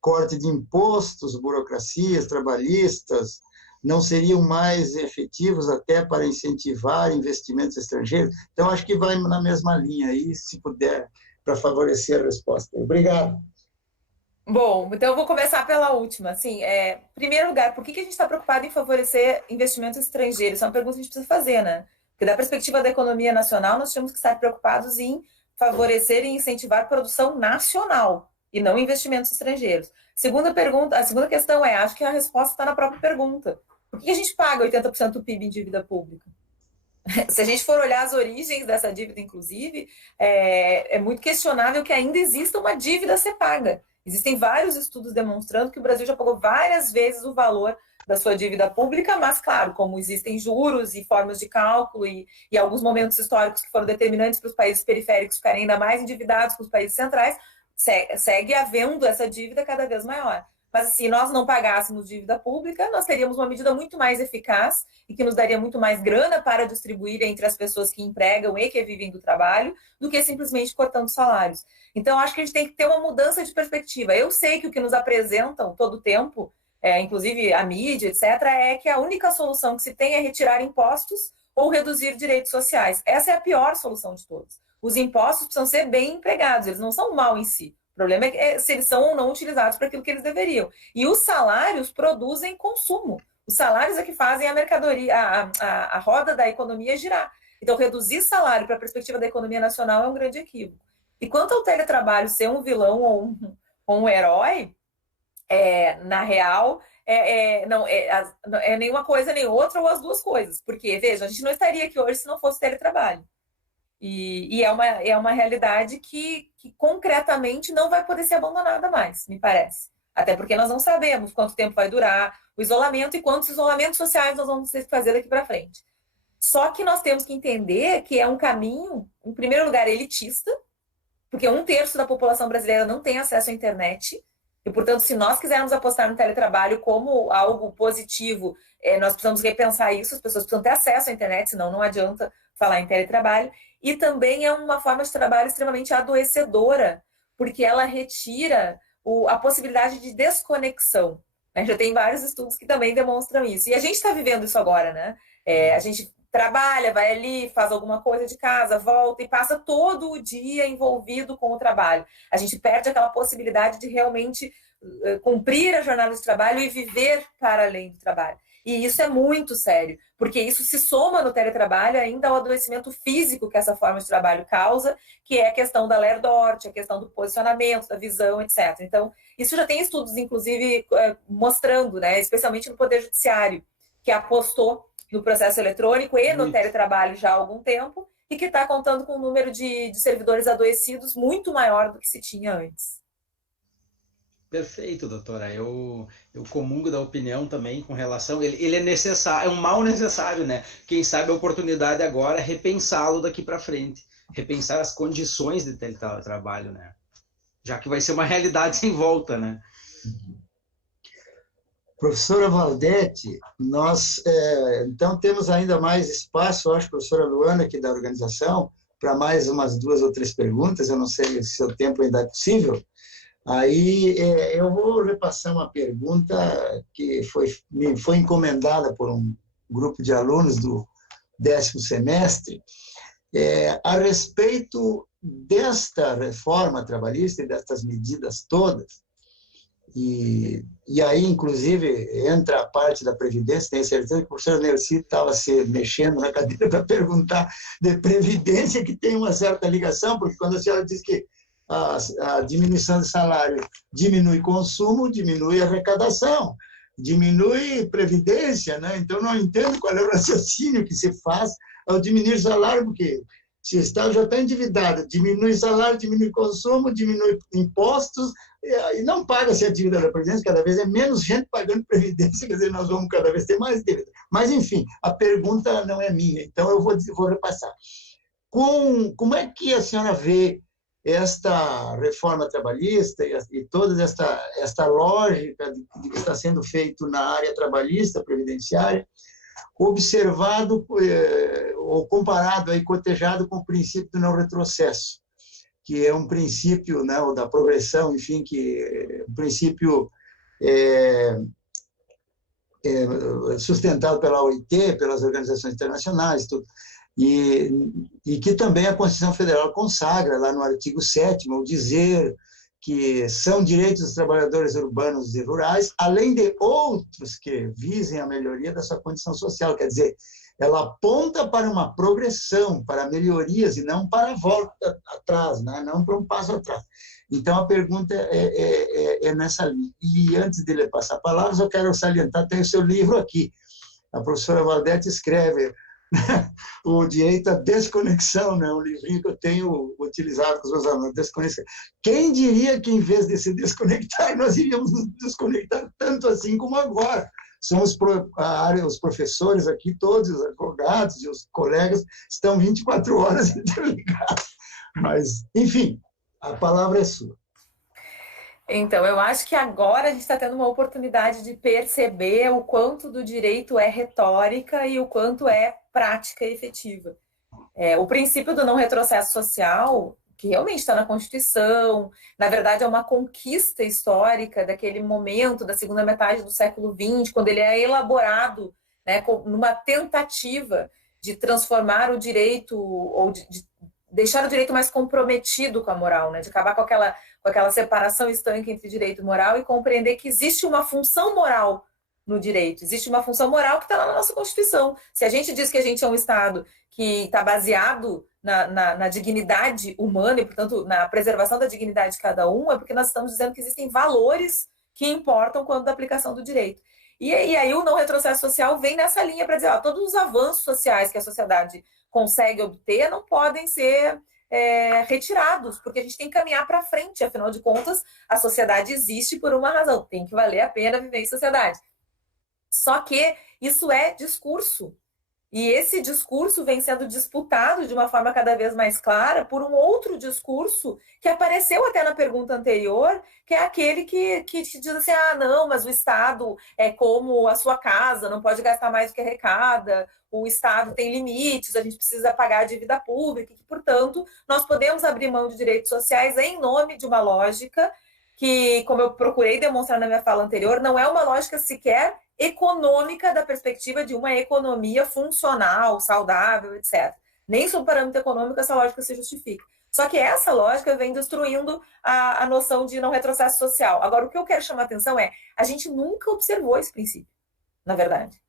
Corte de impostos, burocracias trabalhistas, não seriam mais efetivos até para incentivar investimentos estrangeiros? Então, acho que vai na mesma linha aí, se puder, para favorecer a resposta. Obrigado. Bom, então eu vou começar pela última. Assim, em primeiro lugar, por que a gente está preocupado em favorecer investimentos estrangeiros? Isso é uma pergunta que a gente precisa fazer, né? Porque da perspectiva da economia nacional, nós temos que estar preocupados em favorecer e incentivar produção nacional e não investimentos estrangeiros. A segunda questão acho que a resposta está na própria pergunta. Por que a gente paga 80% do PIB em dívida pública? Se a gente for olhar as origens dessa dívida, inclusive, é muito questionável que ainda exista uma dívida a ser paga. Existem vários estudos demonstrando que o Brasil já pagou várias vezes o valor da sua dívida pública, mas, claro, como existem juros e formas de cálculo e alguns momentos históricos que foram determinantes para os países periféricos ficarem ainda mais endividados que os países centrais, segue havendo essa dívida cada vez maior. Mas se nós não pagássemos dívida pública, nós teríamos uma medida muito mais eficaz e que nos daria muito mais grana para distribuir entre as pessoas que empregam e que vivem do trabalho, do que simplesmente cortando salários. Então, acho que a gente tem que ter uma mudança de perspectiva. Eu sei que o que nos apresentam todo o tempo, inclusive a mídia, etc., é que a única solução que se tem é retirar impostos ou reduzir direitos sociais. Essa é a pior solução de todas. Os impostos precisam ser bem empregados, eles não são mal em si. O problema é se eles são ou não utilizados para aquilo que eles deveriam. E os salários produzem consumo. Os salários é que fazem a mercadoria, a roda da economia girar. Então, reduzir salário para a perspectiva da economia nacional é um grande equívoco. E quanto ao teletrabalho ser um vilão ou um herói, na real, não é nem uma coisa nem outra ou as duas coisas. Porque, veja, a gente não estaria aqui hoje se não fosse teletrabalho. E é uma realidade que concretamente não vai poder ser abandonada mais, me parece. Até porque nós não sabemos quanto tempo vai durar o isolamento e quantos isolamentos sociais nós vamos ter que fazer daqui para frente. Só que nós temos que entender que é um caminho, em primeiro lugar, elitista, porque 1/3 da população brasileira não tem acesso à internet. E, portanto, se nós quisermos apostar no teletrabalho como algo positivo, nós precisamos repensar isso, as pessoas precisam ter acesso à internet, senão não adianta falar em teletrabalho. E também é uma forma de trabalho extremamente adoecedora, porque ela retira a possibilidade de desconexão. Já tem vários estudos que também demonstram isso. E a gente está vivendo isso agora, né? A gente trabalha, vai ali, faz alguma coisa de casa, volta e passa todo o dia envolvido com o trabalho. A gente perde aquela possibilidade de realmente cumprir a jornada de trabalho e viver para além do trabalho. E isso é muito sério, porque isso se soma no teletrabalho ainda ao adoecimento físico que essa forma de trabalho causa, que é a questão da Lerdort, a questão do posicionamento, da visão, etc. Então, isso já tem estudos, inclusive, mostrando, né, especialmente no Poder Judiciário, que apostou no processo eletrônico e no teletrabalho já há algum tempo, e que está contando com um número de servidores adoecidos muito maior do que se tinha antes. Perfeito, doutora. Eu comungo da opinião também com relação... Ele é necessário, é um mal necessário, né? Quem sabe a oportunidade agora é repensá-lo daqui para frente. Repensar as condições de teletrabalho, né? Já que vai ser uma realidade sem volta, né? Professora Valdete, nós então temos ainda mais espaço, acho, professora Luana, aqui da organização, para mais umas 2 ou 3 perguntas, eu não sei se o tempo ainda é possível. Aí eu vou repassar uma pergunta que me foi encomendada por um grupo de alunos do 10º semestre, a respeito desta reforma trabalhista e destas medidas todas. E aí, inclusive, entra a parte da Previdência, tenho certeza que o professor Nerci estava se mexendo na cadeira para perguntar de Previdência, que tem uma certa ligação, porque quando a senhora diz que a diminuição de salário diminui consumo, diminui arrecadação, diminui previdência, né? Então, não entendo qual é o raciocínio que se faz ao diminuir salário, porque se o Estado já está endividado, diminui salário, diminui consumo, diminui impostos, e não paga-se a dívida da Previdência, cada vez é menos gente pagando Previdência, quer dizer, nós vamos cada vez ter mais dívida. Mas, enfim, a pergunta não é minha, então eu vou repassar. Como é que a senhora vê esta reforma trabalhista e toda esta lógica de que está sendo feito na área trabalhista, previdenciária, observado ou comparado e cotejado com o princípio do não retrocesso, que é um princípio, né, ou da progressão, enfim, que é um princípio sustentado pela OIT, pelas organizações internacionais, tudo. E que também a Constituição Federal consagra, lá no artigo 7º, o dizer que são direitos dos trabalhadores urbanos e rurais, além de outros que visem a melhoria da sua condição social. Quer dizer, ela aponta para uma progressão, para melhorias, e não para a volta atrás, né? Não para um passo atrás. Então, a pergunta é nessa linha. E antes de lhe passar a palavra, eu quero salientar, tem o seu livro aqui. A professora Valdete escreve o direito à desconexão, né? Um livrinho que eu tenho utilizado com os meus alunos, desconexão. Quem diria que, em vez de se desconectar, nós iríamos nos desconectar tanto assim como agora? São os professores aqui, todos os advogados e os colegas estão 24 horas interligados. Mas, enfim, a palavra é sua. Então, eu acho que agora a gente está tendo uma oportunidade de perceber o quanto do direito é retórica e o quanto é prática e efetiva. O princípio do não retrocesso social, que realmente está na Constituição, na verdade é uma conquista histórica daquele momento, da segunda metade do século XX, quando ele é elaborado, né, numa tentativa de transformar o direito, ou de deixar o direito mais comprometido com a moral, né, de acabar com aquela separação estanque entre direito e moral e compreender que existe uma função moral no direito, existe uma função moral que está lá na nossa Constituição. Se a gente diz que a gente é um Estado que está baseado na dignidade humana e, portanto, na preservação da dignidade de cada um, é porque nós estamos dizendo que existem valores que importam quando da aplicação do direito. E aí o não retrocesso social vem nessa linha para dizer, todos os avanços sociais que a sociedade consegue obter não podem ser retirados, porque a gente tem que caminhar para frente, afinal de contas, a sociedade existe por uma razão, tem que valer a pena viver em sociedade. Só que isso é discurso. E esse discurso vem sendo disputado de uma forma cada vez mais clara por um outro discurso que apareceu até na pergunta anterior, que é aquele que te diz assim, não, mas o Estado é como a sua casa, não pode gastar mais do que arrecada, o Estado tem limites, a gente precisa pagar a dívida pública, e, portanto, nós podemos abrir mão de direitos sociais em nome de uma lógica que, como eu procurei demonstrar na minha fala anterior, não é uma lógica sequer econômica da perspectiva de uma economia funcional, saudável, etc. Nem sob parâmetro econômico essa lógica se justifica. Só que essa lógica vem destruindo a noção de não retrocesso social. Agora, o que eu quero chamar a atenção é, a gente nunca observou esse princípio, na verdade.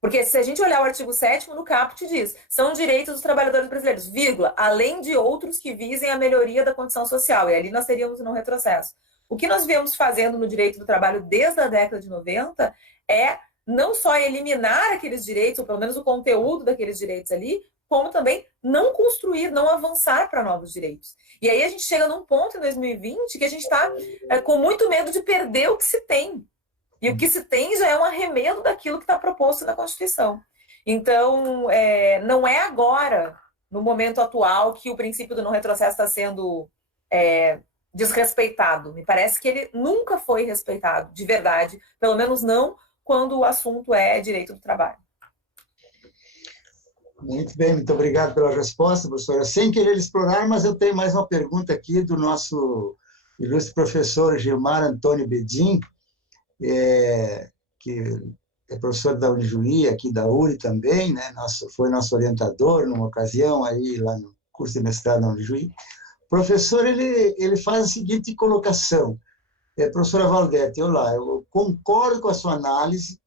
Porque se a gente olhar o artigo 7º, no caput diz, são direitos dos trabalhadores brasileiros, vírgula, além de outros que visem a melhoria da condição social. E ali nós teríamos o não retrocesso. O que nós viemos fazendo no direito do trabalho desde a década de 90 é não só eliminar aqueles direitos, ou pelo menos o conteúdo daqueles direitos ali, como também não construir, não avançar para novos direitos. E aí a gente chega num ponto em 2020 que a gente está com muito medo de perder o que se tem. E o que se tem já é um arremedo daquilo que está proposto na Constituição. Então, não é agora, no momento atual, que o princípio do não retrocesso está sendo desrespeitado. Me parece que ele nunca foi respeitado, de verdade, pelo menos não quando o assunto é direito do trabalho. Muito bem, muito obrigado pela resposta, professora. Sem querer explorar, mas eu tenho mais uma pergunta aqui do nosso ilustre professor Gilmar Antônio Bedin, que é professor da Unijuí, aqui da URI também, né? Foi nosso orientador numa ocasião aí lá no curso de mestrado na Unijuí. O professor, ele faz a seguinte colocação. Professora Valdete, olá, eu concordo com a sua análise,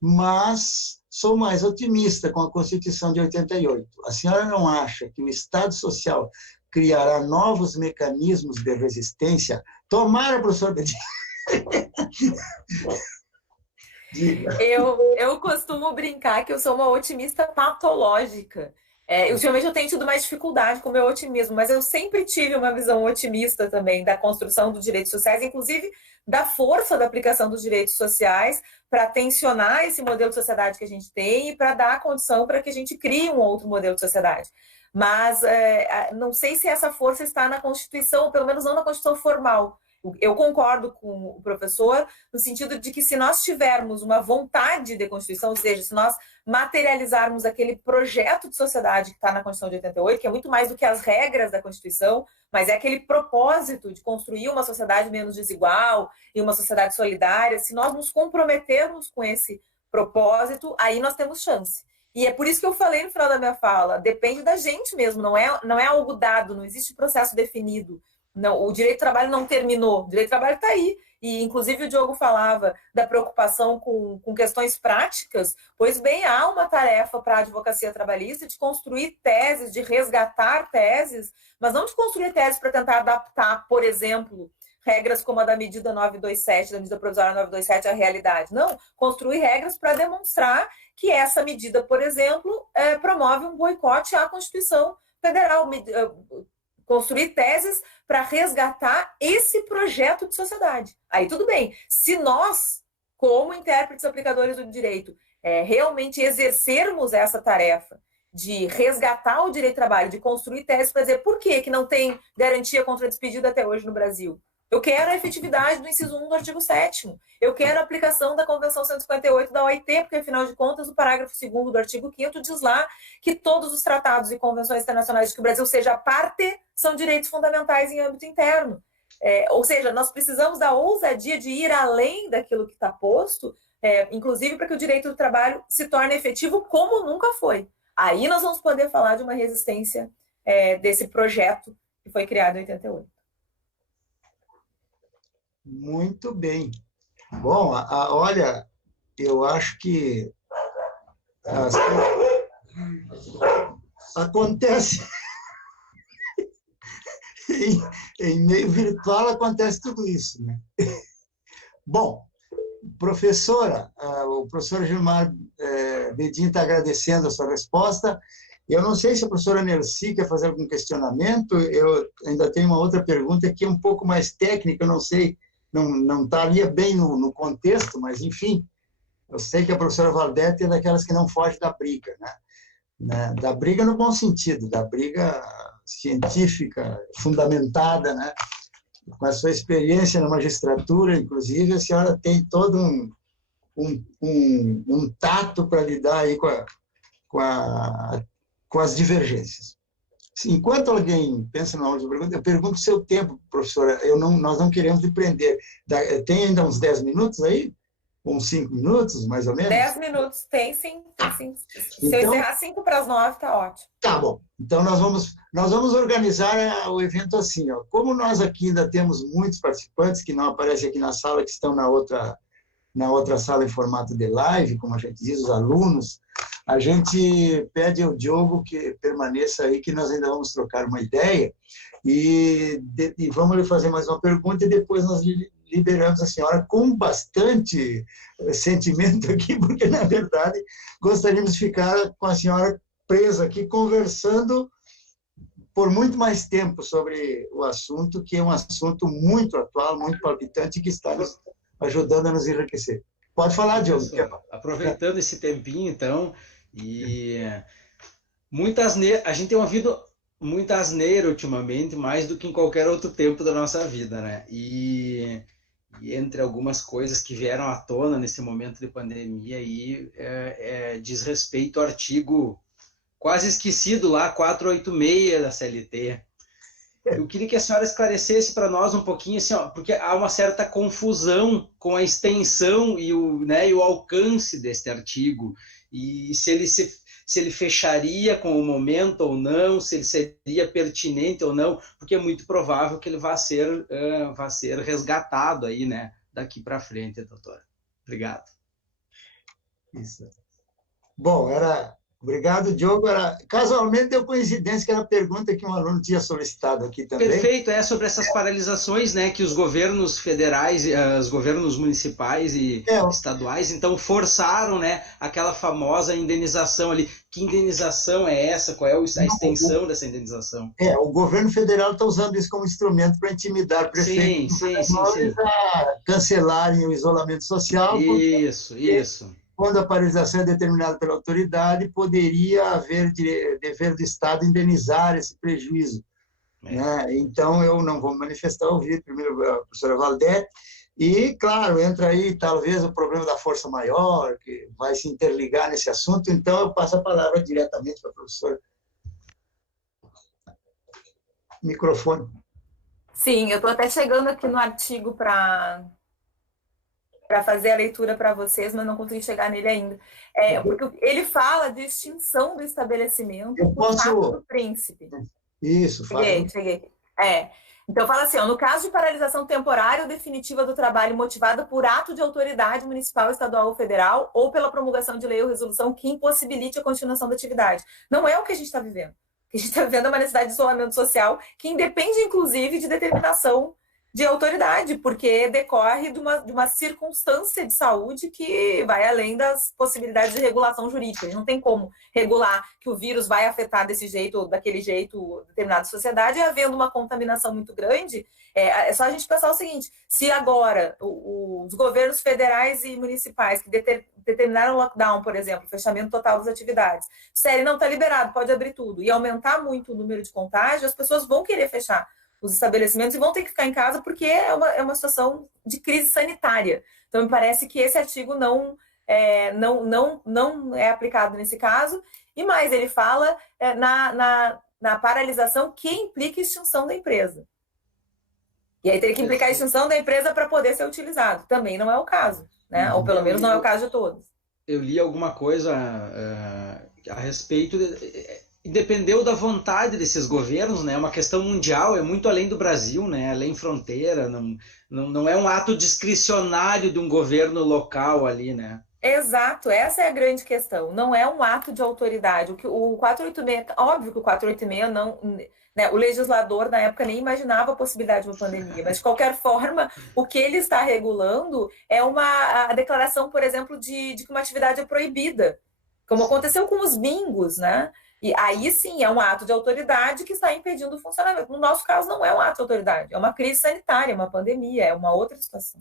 mas sou mais otimista com a Constituição de 88. A senhora não acha que o Estado Social criará novos mecanismos de resistência? Tomara, professor Bedin. Eu costumo brincar que eu sou uma otimista patológica. Ultimamente eu tenho tido mais dificuldade com o meu otimismo, mas eu sempre tive uma visão otimista também da construção dos direitos sociais, inclusive da força da aplicação dos direitos sociais para tensionar esse modelo de sociedade que a gente tem e para dar a condição para que a gente crie um outro modelo de sociedade. Mas não sei se essa força está na Constituição, ou pelo menos não na Constituição formal. Eu concordo com o professor no sentido de que se nós tivermos uma vontade de Constituição, ou seja, se nós materializarmos aquele projeto de sociedade que está na Constituição de 88, que é muito mais do que as regras da Constituição, mas é aquele propósito de construir uma sociedade menos desigual e uma sociedade solidária, se nós nos comprometermos com esse propósito, aí nós temos chance. E é por isso que eu falei no final da minha fala, depende da gente mesmo, não é algo dado, não existe processo definido. Não, o direito do trabalho não terminou, o direito do trabalho está aí. E, inclusive, o Diogo falava da preocupação com questões práticas. Pois bem, há uma tarefa para a advocacia trabalhista de construir teses, de resgatar teses, mas não de construir teses para tentar adaptar, por exemplo, regras como a da medida 927, da medida provisória 927 à realidade. Não, construir regras para demonstrar que essa medida, por exemplo, promove um boicote à Constituição Federal, construir teses para resgatar esse projeto de sociedade. Aí tudo bem. Se nós, como intérpretes aplicadores do direito, realmente exercermos essa tarefa de resgatar o direito do trabalho, de construir teses para dizer por que não tem garantia contra despedida até hoje no Brasil. Eu quero a efetividade do inciso 1 do artigo 7º. Eu quero a aplicação da Convenção 158 da OIT, porque, afinal de contas, o parágrafo 2º do artigo 5º diz lá que todos os tratados e convenções internacionais de que o Brasil seja parte são direitos fundamentais em âmbito interno. Ou seja, nós precisamos da ousadia de ir além daquilo que está posto, inclusive para que o direito do trabalho se torne efetivo como nunca foi. Aí nós vamos poder falar de uma resistência desse projeto que foi criado em 88. Muito bem. Bom, olha, eu acho que acontece em meio virtual, acontece tudo isso, né? Bom, professora, o professor Gilmar Bedin está agradecendo a sua resposta. Eu não sei se a professora Nercy quer fazer algum questionamento. Eu ainda tenho uma outra pergunta que é um pouco mais técnica, eu não sei, não estaria bem no contexto, mas, enfim, eu sei que a professora Valdete é daquelas que não foge da briga, né? Da briga no bom sentido, da briga científica, fundamentada, né? Com a sua experiência na magistratura, inclusive, a senhora tem todo um tato para lidar aí com as divergências. Enquanto alguém pensa na outra pergunta, eu pergunto o seu tempo, professora. Nós não queremos lhe prender. Tem ainda uns 10 minutos aí? Uns 5 minutos, mais ou menos? 10 minutos, tem sim. Se eu encerrar 5 para as 9, está ótimo. Tá bom. Então, nós vamos organizar o evento assim. Ó. Como nós aqui ainda temos muitos participantes que não aparecem aqui na sala, que estão na outra sala em formato de live, como a gente diz, os alunos, a gente pede ao Diogo que permaneça aí, que nós ainda vamos trocar uma ideia e vamos lhe fazer mais uma pergunta e depois nós liberamos a senhora com bastante sentimento aqui, porque, na verdade, gostaríamos de ficar com a senhora presa aqui, conversando por muito mais tempo sobre o assunto, que é um assunto muito atual, muito palpitante, que está nos ajudando a nos enriquecer. Pode falar, Diogo. Aproveitando esse tempinho, então, e a gente tem ouvido muita asneira ultimamente, mais do que em qualquer outro tempo da nossa vida, né? E entre algumas coisas que vieram à tona nesse momento de pandemia aí, diz respeito ao artigo quase esquecido lá, 486 da CLT. Eu queria que a senhora esclarecesse para nós um pouquinho, assim, ó, porque há uma certa confusão com a extensão e o alcance deste artigo, e se ele fecharia com o momento ou não, se ele seria pertinente ou não, porque é muito provável que ele vá ser resgatado aí, né, daqui para frente, doutora. Obrigado. Isso. Bom, obrigado, Diogo. Casualmente deu coincidência que era a pergunta que um aluno tinha solicitado aqui também. Perfeito, sobre essas paralisações, né, que os governos federais, os governos municipais e estaduais, então, forçaram, né, aquela famosa indenização ali. Que indenização é essa? Qual é a extensão dessa indenização? O governo federal está usando isso como instrumento para intimidar prefeitos a cancelarem o isolamento social. Isso. Quando a paralisação é determinada pela autoridade, poderia haver dever do Estado indenizar esse prejuízo. Né? Então, eu não vou manifestar, ouvir primeiro a professora Valdete, e, claro, entra aí talvez o problema da força maior, que vai se interligar nesse assunto, então eu passo a palavra diretamente para a professora. Microfone. Sim, eu estou até chegando aqui no artigo para fazer a leitura para vocês, mas não consegui chegar nele ainda. Porque ele fala de extinção do estabelecimento por fato do príncipe. Isso, cheguei. Então, fala assim, no caso de paralisação temporária ou definitiva do trabalho motivada por ato de autoridade municipal, estadual ou federal, ou pela promulgação de lei ou resolução que impossibilite a continuação da atividade. Não é o que a gente está vivendo. O que a gente está vivendo é uma necessidade de isolamento social que independe, inclusive, de determinação de autoridade, porque decorre de uma circunstância de saúde que vai além das possibilidades de regulação jurídica. A gente não tem como regular que o vírus vai afetar desse jeito ou daquele jeito determinada sociedade, e havendo uma contaminação muito grande, é só a gente pensar o seguinte: se agora os governos federais e municipais que determinaram o lockdown, por exemplo, fechamento total das atividades, sério, não está liberado, pode abrir tudo, e aumentar muito o número de contágios, as pessoas vão querer fechar. os estabelecimentos e vão ter que ficar em casa porque é uma situação de crise sanitária. Então, me parece que esse artigo não é aplicado nesse caso. E mais, ele fala na paralisação que implica extinção da empresa. E aí teria que implicar a extinção da empresa para poder ser utilizado. Também não é o caso, né? Ou pelo menos não é o caso de todos. Eu li alguma coisa a respeito dependeu da vontade desses governos, né? É uma questão mundial, é muito além do Brasil, né? Além fronteira, não é um ato discricionário de um governo local ali, né? Exato, essa é a grande questão. Não é um ato de autoridade. O 486, óbvio que o 486 não, né, o legislador na época nem imaginava a possibilidade de uma pandemia, mas de qualquer forma, o que ele está regulando é a declaração, por exemplo, de que uma atividade é proibida, como aconteceu com os bingos, né? E aí sim é um ato de autoridade que está impedindo o funcionamento. No nosso caso, não é um ato de autoridade, é uma crise sanitária, uma pandemia, é uma outra situação.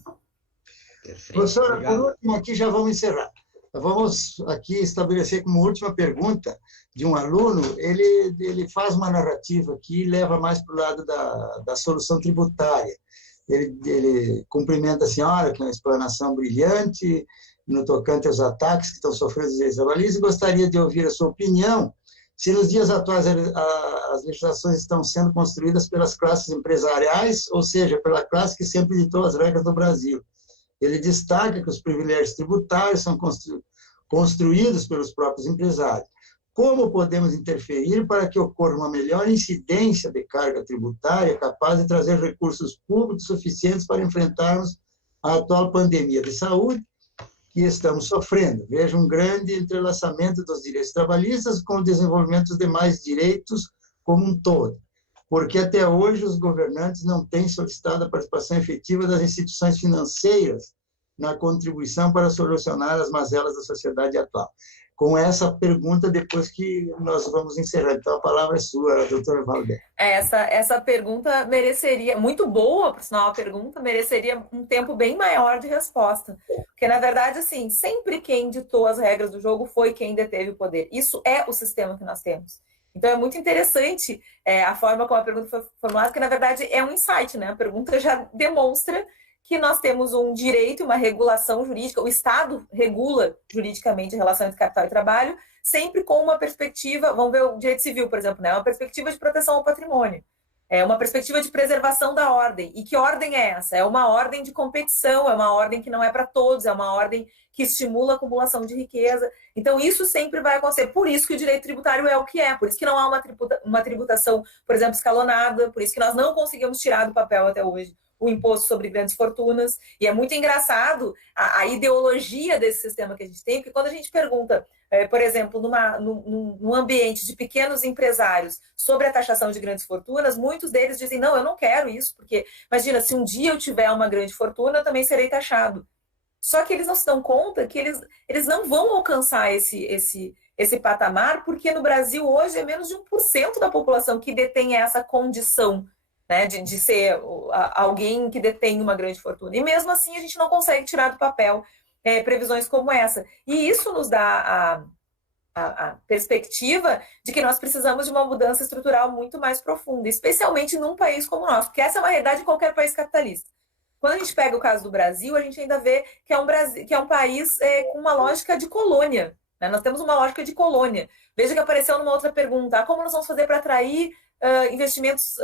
Perfeito. Professora, por último, aqui já vamos encerrar. Vamos aqui estabelecer como última pergunta de um aluno, ele faz uma narrativa aqui e leva mais para o lado da solução tributária. Ele cumprimenta a senhora, que é uma explanação brilhante, no tocante aos ataques que estão sofrendo os direitos trabalhistas, e gostaria de ouvir a sua opinião se nos dias atuais as legislações estão sendo construídas pelas classes empresariais, ou seja, pela classe que sempre ditou as regras do Brasil. Ele destaca que os privilégios tributários são construídos pelos próprios empresários. Como podemos interferir para que ocorra uma melhor incidência de carga tributária capaz de trazer recursos públicos suficientes para enfrentarmos a atual pandemia de saúde que estamos sofrendo? Veja um grande entrelaçamento dos direitos trabalhistas com o desenvolvimento dos demais direitos como um todo. Porque até hoje os governantes não têm solicitado a participação efetiva das instituições financeiras na contribuição para solucionar as mazelas da sociedade atual. Com essa pergunta, depois que nós vamos encerrar. Então, a palavra é sua, doutora Valdete. Essa pergunta mereceria, muito boa, por sinal, a pergunta mereceria um tempo bem maior de resposta. Porque, na verdade, assim, sempre quem ditou as regras do jogo foi quem deteve o poder. Isso é o sistema que nós temos. Então, é muito interessante a forma como a pergunta foi formulada, porque, na verdade, é um insight, né? A pergunta já demonstra que nós temos um direito, uma regulação jurídica, o Estado regula juridicamente a relação entre capital e trabalho, sempre com uma perspectiva, vamos ver o direito civil, por exemplo, né? Uma perspectiva de proteção ao patrimônio, uma perspectiva de preservação da ordem. E que ordem é essa? É uma ordem de competição, é uma ordem que não é para todos, é uma ordem que estimula a acumulação de riqueza. Então, isso sempre vai acontecer. Por isso que o direito tributário é o que é, por isso que não há uma tributação, por exemplo, escalonada, por isso que nós não conseguimos tirar do papel até hoje o imposto sobre grandes fortunas. E é muito engraçado a ideologia desse sistema que a gente tem, porque quando a gente pergunta, por exemplo, num ambiente de pequenos empresários sobre a taxação de grandes fortunas, muitos deles dizem, não, eu não quero isso, porque, imagina, se um dia eu tiver uma grande fortuna, eu também serei taxado. Só que eles não se dão conta que eles não vão alcançar esse patamar, porque no Brasil hoje é menos de 1% da população que detém essa condição, né, de ser alguém que detém uma grande fortuna. E mesmo assim a gente não consegue tirar do papel previsões como essa. E isso nos dá a perspectiva de que nós precisamos de uma mudança estrutural muito mais profunda, especialmente num país como o nosso, porque essa é uma realidade de qualquer país capitalista. Quando a gente pega o caso do Brasil, a gente ainda vê que é um país com uma lógica de colônia, né? Nós temos uma lógica de colônia. Veja que apareceu numa outra pergunta, como nós vamos fazer para atrair investimentos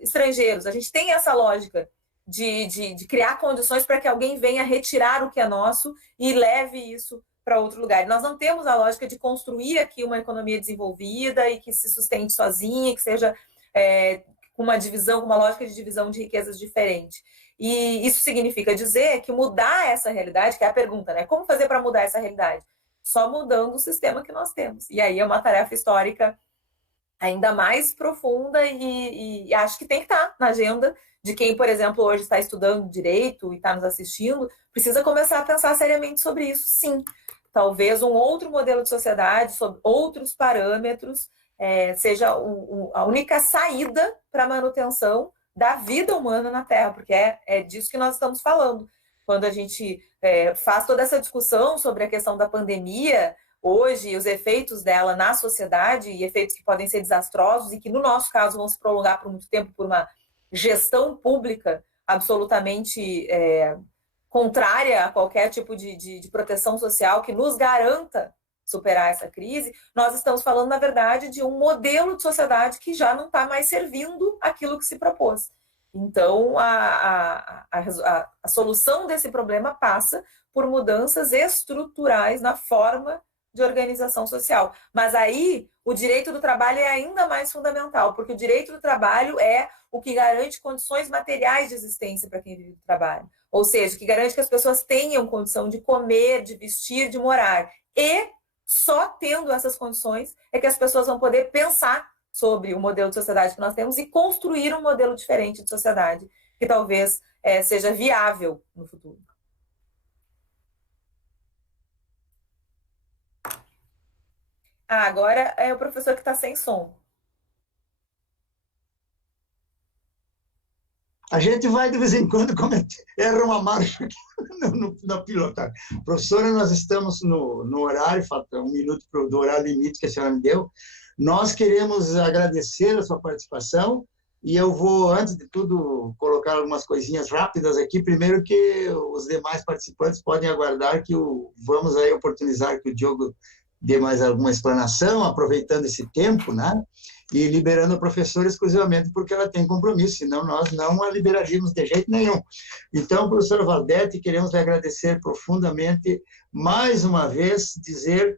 estrangeiros? A gente tem essa lógica de criar condições para que alguém venha retirar o que é nosso e leve isso para outro lugar. E nós não temos a lógica de construir aqui uma economia desenvolvida e que se sustente sozinha, que seja com uma divisão, uma lógica de divisão de riquezas diferente. E isso significa dizer que mudar essa realidade, que é a pergunta, né? Como fazer para mudar essa realidade? Só mudando o sistema que nós temos. E aí é uma tarefa histórica ainda mais profunda e acho que tem que estar na agenda de quem, por exemplo, hoje está estudando direito e está nos assistindo, precisa começar a pensar seriamente sobre isso, sim. Talvez um outro modelo de sociedade, sobre outros parâmetros, seja a única saída para a manutenção da vida humana na Terra, porque é disso que nós estamos falando. Quando a gente faz toda essa discussão sobre a questão da pandemia, hoje, os efeitos dela na sociedade, e efeitos que podem ser desastrosos e que, no nosso caso, vão se prolongar por muito tempo por uma gestão pública absolutamente contrária a qualquer tipo de proteção social que nos garanta superar essa crise, nós estamos falando, na verdade, de um modelo de sociedade que já não está mais servindo aquilo que se propôs. Então, a solução desse problema passa por mudanças estruturais na forma de organização social. Mas aí, o direito do trabalho é ainda mais fundamental, porque o direito do trabalho é o que garante condições materiais de existência para quem vive do trabalho. Ou seja, que garante que as pessoas tenham condição de comer, de vestir, de morar. E só tendo essas condições é que as pessoas vão poder pensar sobre o modelo de sociedade que nós temos e construir um modelo diferente de sociedade, que talvez seja viável no futuro. Agora é o professor que está sem som. A gente vai, de vez em quando, erra uma marcha aqui na pilotagem. Professora, nós estamos no horário, falta 1 minuto do horário limite que a senhora me deu. Nós queremos agradecer a sua participação e eu vou, antes de tudo, colocar algumas coisinhas rápidas aqui. Primeiro que os demais participantes podem aguardar que vamos aí oportunizar que o Diogo dê mais alguma explanação, aproveitando esse tempo, né? E liberando a professora exclusivamente porque ela tem compromisso, senão nós não a liberaríamos de jeito nenhum. Então, professora Valdete, queremos lhe agradecer profundamente, mais uma vez, dizer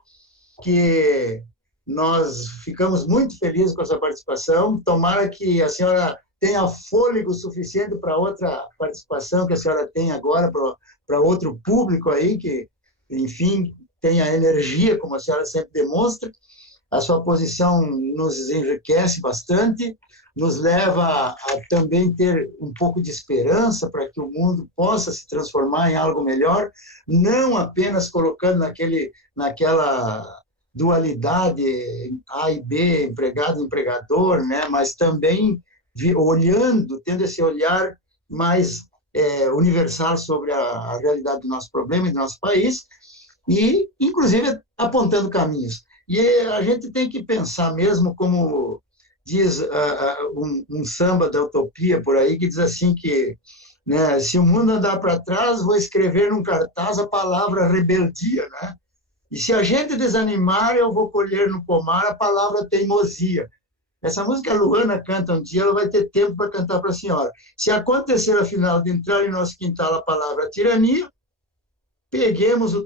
que nós ficamos muito felizes com a sua participação, tomara que a senhora tenha fôlego suficiente para outra participação que a senhora tem agora, para outro público aí, que, enfim, tenha energia, como a senhora sempre demonstra. A sua posição nos enriquece bastante, nos leva a também ter um pouco de esperança para que o mundo possa se transformar em algo melhor, não apenas colocando naquela dualidade A e B, empregado e empregador, né? Mas também olhando, tendo esse olhar mais universal sobre a realidade do nosso problema e do nosso país, e, inclusive, apontando caminhos. E a gente tem que pensar mesmo, como diz um samba da utopia por aí, que diz assim que, né, se o mundo andar para trás, vou escrever num cartaz a palavra rebeldia, né? E se a gente desanimar, eu vou colher no pomar a palavra teimosia. Essa música a Luana canta um dia, ela vai ter tempo para cantar para a senhora. Se acontecer, afinal, de entrar em nosso quintal a palavra tirania, peguemos o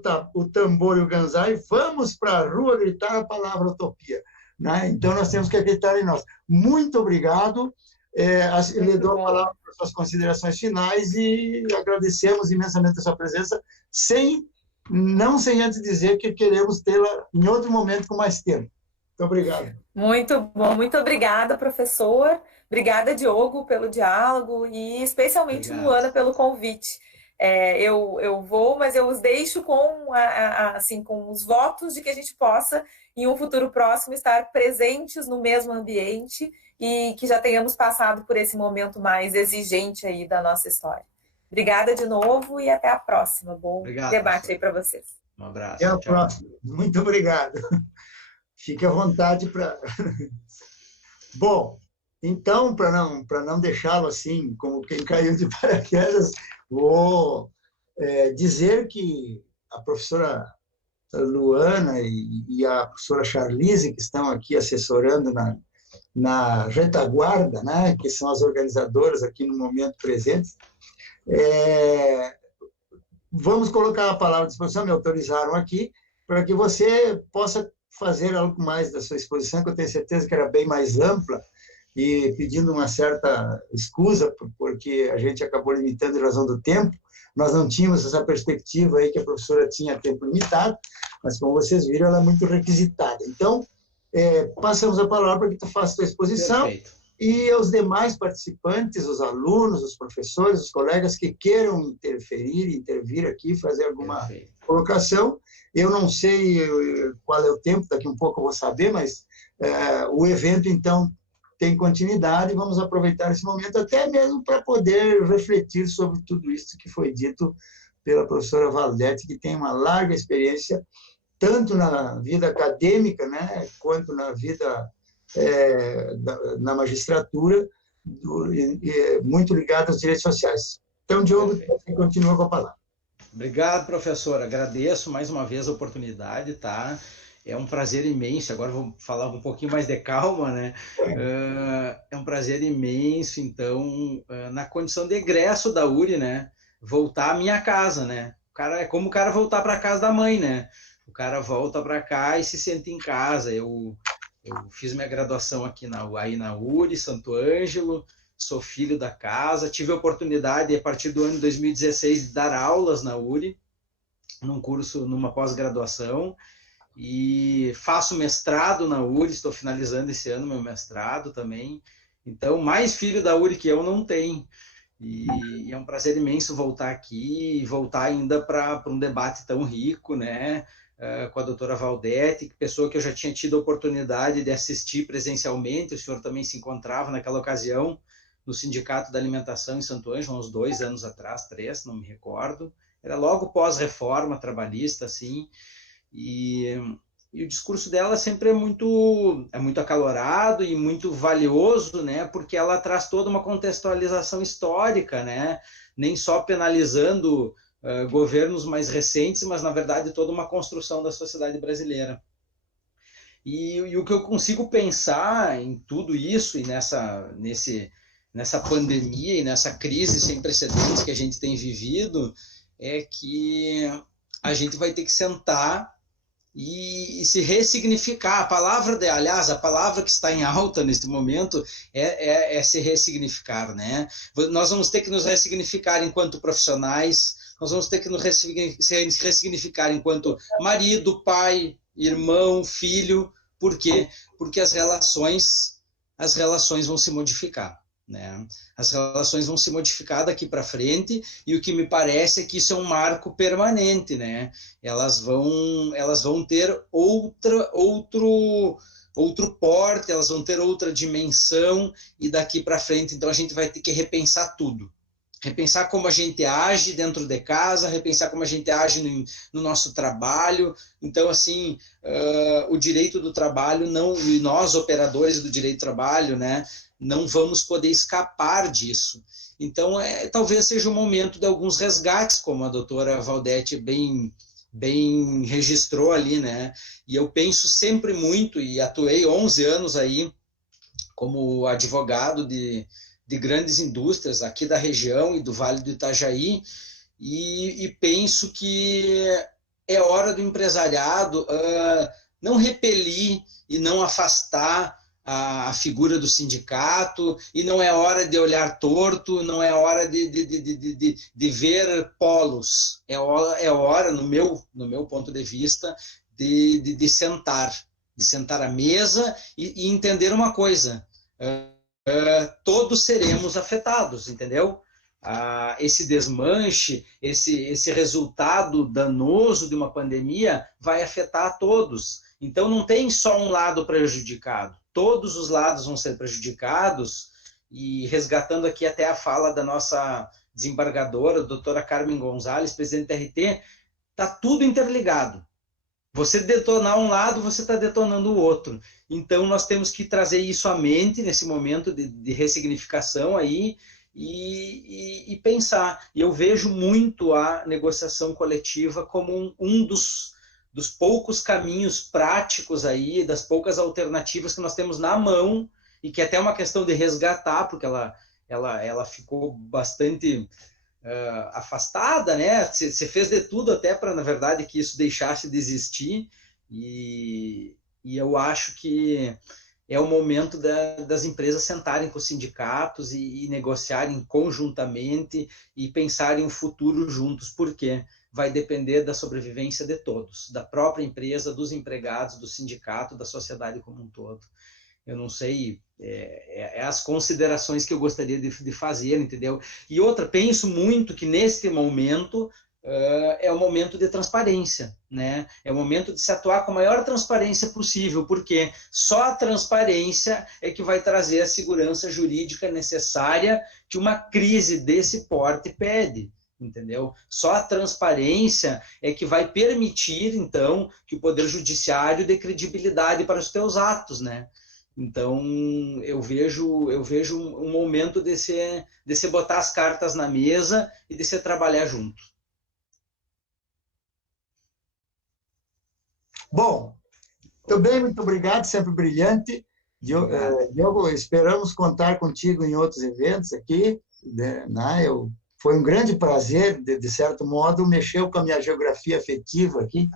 tambor e o ganzá e vamos para a rua gritar a palavra utopia. Né? Então, nós temos que acreditar em nós. Muito obrigado. Lhe dou a palavra para suas considerações finais e agradecemos imensamente a sua presença, não sem antes dizer que queremos tê-la em outro momento com mais tempo. Muito obrigado. Muito bom. Muito obrigada, professor. Obrigada, Diogo, pelo diálogo e especialmente Luana pelo convite. Eu vou, mas eu os deixo com os votos de que a gente possa, em um futuro próximo, estar presentes no mesmo ambiente e que já tenhamos passado por esse momento mais exigente aí da nossa história. Obrigada de novo e até a próxima. Bom debate aí para vocês. Um abraço. Até a próxima. Muito obrigado. Fique à vontade para... Bom, então, para não deixá-lo assim, como quem caiu de paraquedas, vou dizer que a professora Luana e a professora Charlize, que estão aqui assessorando na retaguarda, né, que são as organizadoras aqui no momento presentes, vamos colocar a palavra à disposição, me autorizaram aqui, para que você possa fazer algo mais da sua exposição, que eu tenho certeza que era bem mais ampla, e pedindo uma certa escusa, porque a gente acabou limitando em razão do tempo. Nós não tínhamos essa perspectiva aí que a professora tinha tempo limitado, mas, como vocês viram, ela é muito requisitada. Então, passamos a palavra para que tu faça a tua exposição. Perfeito. E aos demais participantes, os alunos, os professores, os colegas que queiram intervir aqui, fazer alguma colocação. Eu não sei qual é o tempo, daqui um pouco eu vou saber, mas o evento, então, tem continuidade e vamos aproveitar esse momento até mesmo para poder refletir sobre tudo isso que foi dito pela professora Valdete, que tem uma larga experiência, tanto na vida acadêmica, né, quanto na vida na magistratura, muito ligado aos direitos sociais. Então, Diogo, você continua com a palavra. Obrigado, professor. Agradeço mais uma vez a oportunidade, tá? É um prazer imenso. Agora vou falar um pouquinho mais de calma, né? É um prazer imenso, então, na condição de egresso da URI, né? Voltar à minha casa, né? É como o cara voltar para a casa da mãe, né? O cara volta para cá e se sente em casa. Eu fiz minha graduação aqui na URI, Santo Ângelo, sou filho da casa, tive a oportunidade, a partir do ano de 2016, de dar aulas na URI, num curso, numa pós-graduação, e faço mestrado na URI, estou finalizando esse ano meu mestrado também, então mais filho da URI que eu não tenho, e é um prazer imenso voltar aqui, e voltar ainda para um debate tão rico, né, com a doutora Valdete, pessoa que eu já tinha tido a oportunidade de assistir presencialmente, o senhor também se encontrava naquela ocasião, no Sindicato da Alimentação em Santo Ângelo, uns 2 anos atrás, 3, não me recordo. Era logo pós-reforma trabalhista, assim, e o discurso dela sempre é muito acalorado e muito valioso, né, porque ela traz toda uma contextualização histórica, né, nem só penalizando governos mais recentes, mas, na verdade, toda uma construção da sociedade brasileira. E o que eu consigo pensar em tudo isso e nessa pandemia e nessa crise sem precedentes que a gente tem vivido, é que a gente vai ter que sentar e se ressignificar. Aliás, a palavra que está em alta neste momento é se ressignificar, né? Nós vamos ter que nos ressignificar enquanto profissionais, nós vamos ter que nos ressignificar enquanto marido, pai, irmão, filho. Por quê? Porque as relações vão se modificar. Né? As relações vão se modificar daqui para frente, e o que me parece é que isso é um marco permanente, né? Elas vão ter outro porte, elas vão ter outra dimensão, e daqui para frente, então, a gente vai ter que repensar tudo. Repensar como a gente age dentro de casa, repensar como a gente age no nosso trabalho. Então, assim, o direito do trabalho, e nós, operadores do direito do trabalho, né, não vamos poder escapar disso. Então, talvez seja o momento de alguns resgates, como a doutora Valdete bem registrou ali, né? E eu penso sempre muito, e atuei 11 anos aí como advogado de grandes indústrias aqui da região e do Vale do Itajaí, e penso que é hora do empresariado não repelir e não afastar a figura do sindicato, e não é hora de olhar torto, não é hora de ver polos, é hora, no meu ponto de vista, de sentar à mesa e entender uma coisa, todos seremos afetados, entendeu? Esse desmanche, esse resultado danoso de uma pandemia vai afetar a todos. Então, não tem só um lado prejudicado. Todos os lados vão ser prejudicados, e resgatando aqui até a fala da nossa desembargadora, a doutora Carmen Gonzalez, presidente da RT, está tudo interligado. Você detonar um lado, você está detonando o outro. Então, nós temos que trazer isso à mente nesse momento de ressignificação aí, e pensar. E eu vejo muito a negociação coletiva como um dos poucos caminhos práticos aí, das poucas alternativas que nós temos na mão, e que até é uma questão de resgatar, porque ela ficou bastante afastada, né? Você fez de tudo até para, na verdade, que isso deixasse de existir, e eu acho que é o momento das empresas sentarem com os sindicatos e negociarem conjuntamente e pensarem o futuro juntos. Por quê? Vai depender da sobrevivência de todos, da própria empresa, dos empregados, do sindicato, da sociedade como um todo. Eu não sei, as considerações que eu gostaria de fazer, entendeu? E outra, penso muito que neste momento é o momento de transparência, né? É o momento de se atuar com a maior transparência possível, porque só a transparência é que vai trazer a segurança jurídica necessária que uma crise desse porte pede. Entendeu? Só a transparência é que vai permitir, então, que o Poder Judiciário dê credibilidade para os teus atos, né? Então, eu vejo um momento de se botar as cartas na mesa e de se trabalhar junto. Bom, também muito obrigado, sempre brilhante. Diogo, esperamos contar contigo em outros eventos aqui, né? Foi um grande prazer, de certo modo, mexer com a minha geografia afetiva aqui,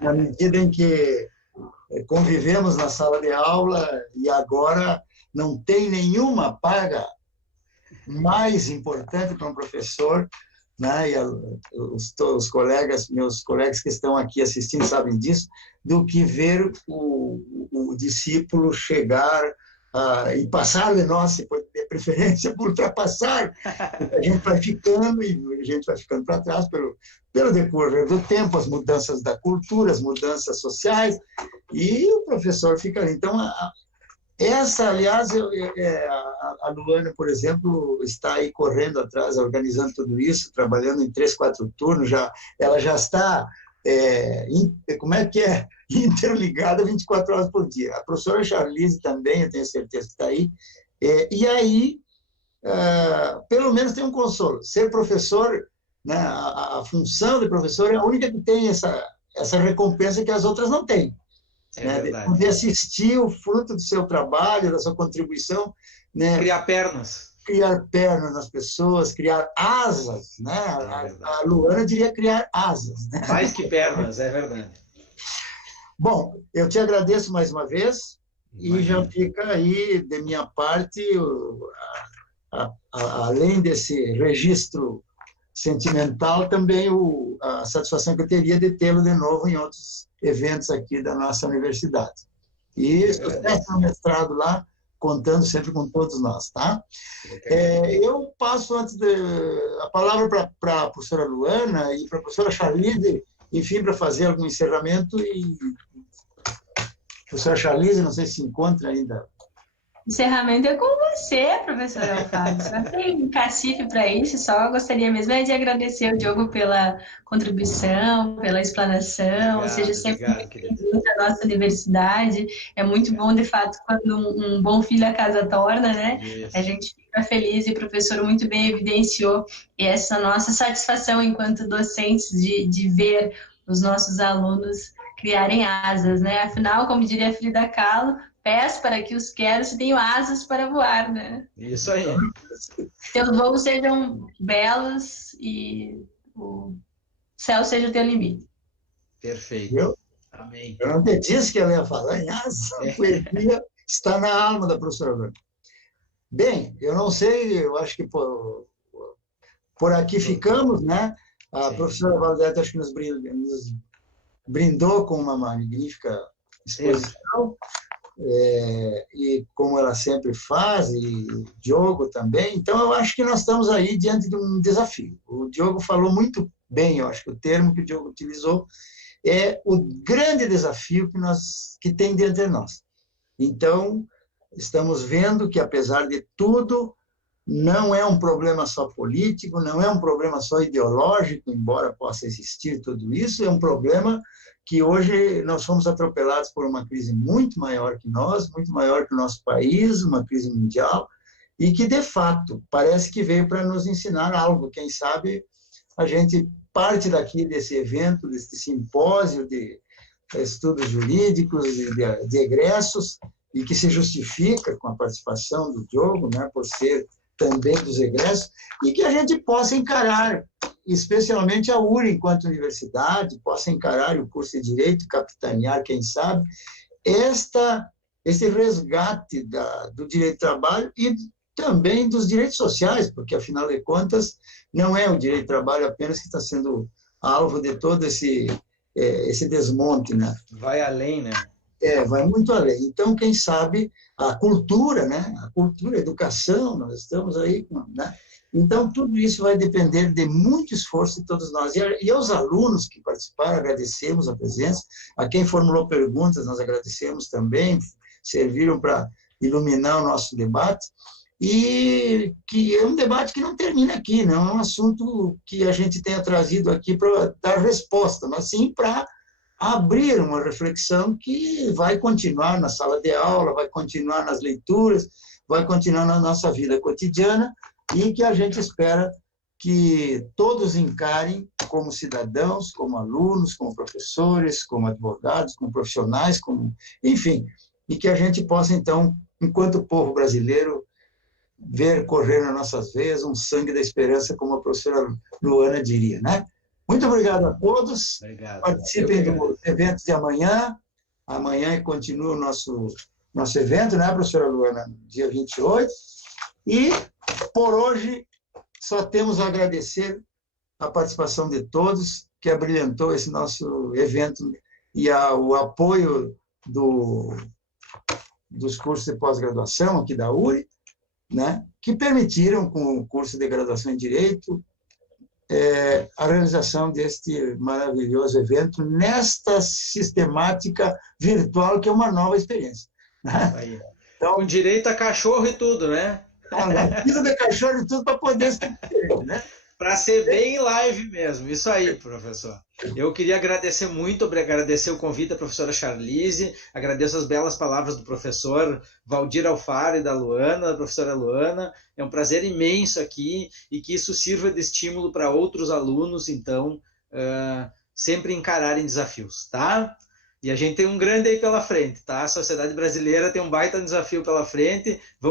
na medida em que convivemos na sala de aula e agora não tem nenhuma paga mais importante para um professor, né? E os colegas, meus colegas que estão aqui assistindo sabem disso, do que ver o discípulo chegar e passar de nós, de preferência por ultrapassar. A gente vai ficando e a gente vai ficando para trás pelo decorrer do tempo, as mudanças da cultura, as mudanças sociais, e o professor fica ali. Então, aliás, a Luana, por exemplo, está aí correndo atrás, organizando tudo isso, trabalhando em 3, 4 turnos, ela já está, como é que é? Interligada 24 horas por dia. A professora Charlize também, eu tenho certeza que está aí. E aí, pelo menos tem um consolo. Ser professor, né, a função de professor é a única que tem essa recompensa que as outras não têm. Né, de poder assistir o fruto do seu trabalho, da sua contribuição. Né, criar pernas nas pessoas, criar asas. Né, a Luana diria criar asas. Né? Mais que pernas, é verdade. Bom, eu te agradeço mais uma vez e já fica aí, de minha parte, além desse registro sentimental, também a satisfação que eu teria de tê-lo de novo em outros eventos aqui da nossa universidade. E sucesso no mestrado lá, contando sempre com todos nós, tá? Eu passo antes a palavra para a professora Luana e para a professora Charlize, enfim, para fazer algum encerramento. E a professora Charlize, não sei se encontra ainda. Encerramento é com você, professor Alfaro. Só tem cacife para isso, só gostaria mesmo de agradecer o Diogo pela contribuição, pela explanação, ou seja, sempre bem-vindo à nossa universidade. É muito bom, de fato, quando um bom filho a casa torna, né? Isso. A gente fica feliz e o professor muito bem evidenciou essa nossa satisfação enquanto docentes de ver os nossos alunos criarem asas, né? Afinal, como diria Frida Kahlo, pés para que os quero se tenho asas para voar, né? Isso aí. Teus voos sejam belos e o céu seja o teu limite. Perfeito. Amém. Eu não te disse que ela ia falar em asas. A poesia está na alma da professora Luana. Bem, eu não sei, eu acho que por aqui ficamos, né? A professora Valdete acho que nos brindou com uma magnífica exposição. E como ela sempre faz, e o Diogo também. Então, eu acho que nós estamos aí diante de um desafio. O Diogo falou muito bem, eu acho que o termo que o Diogo utilizou é o grande desafio que tem diante de nós. Então, estamos vendo que, apesar de tudo, não é um problema só político, não é um problema só ideológico, embora possa existir tudo isso, é um problema que hoje nós fomos atropelados por uma crise muito maior que nós, muito maior que o nosso país, uma crise mundial, e que, de fato, parece que veio para nos ensinar algo. Quem sabe a gente parte daqui desse evento, desse simpósio de estudos jurídicos, de egressos, e que se justifica com a participação do Diogo, né, por ser também dos egressos, e que a gente possa encarar, especialmente a URI enquanto universidade, possa encarar o curso de Direito, capitanear, quem sabe, esse resgate do direito do trabalho e também dos direitos sociais, porque, afinal de contas, não é o direito do trabalho apenas que está sendo alvo de todo esse desmonte, né? Vai além, né? Vai muito além. Então, quem sabe, a cultura, né? A cultura, a educação, nós estamos aí, né? Então, tudo isso vai depender de muito esforço de todos nós. E aos alunos que participaram, agradecemos a presença. A quem formulou perguntas, nós agradecemos também, serviram para iluminar o nosso debate. E que é um debate que não termina aqui, não é um assunto que a gente tenha trazido aqui para dar resposta, mas sim para abrir uma reflexão que vai continuar na sala de aula, vai continuar nas leituras, vai continuar na nossa vida cotidiana e que a gente espera que todos encarem como cidadãos, como alunos, como professores, como advogados, como profissionais, enfim, e que a gente possa, então, enquanto povo brasileiro, ver correr nas nossas veias um sangue da esperança, como a professora Luana diria, né? Muito obrigado a todos. Obrigado. Participem do evento de amanhã. Amanhã continua o nosso evento, né, professora Luana? Dia 28. E, por hoje, só temos a agradecer a participação de todos, que abrilhantou esse nosso evento e o apoio dos cursos de pós-graduação aqui da URI, né, que permitiram, com o curso de graduação em Direito, a realização deste maravilhoso evento nesta sistemática virtual, que é uma nova experiência. Aí. Então, com direito a cachorro e tudo, né? Vida de cachorro e tudo para poder ser, né? Para ser bem live mesmo. Isso aí, professor. Eu queria agradecer muito, agradecer o convite da professora Charlize, agradeço as belas palavras do professor Valdir Alfaro e da professora Luana. É um prazer imenso aqui e que isso sirva de estímulo para outros alunos, então, sempre encararem desafios, tá? E a gente tem um grande aí pela frente, tá? A sociedade brasileira tem um baita desafio pela frente. Vamos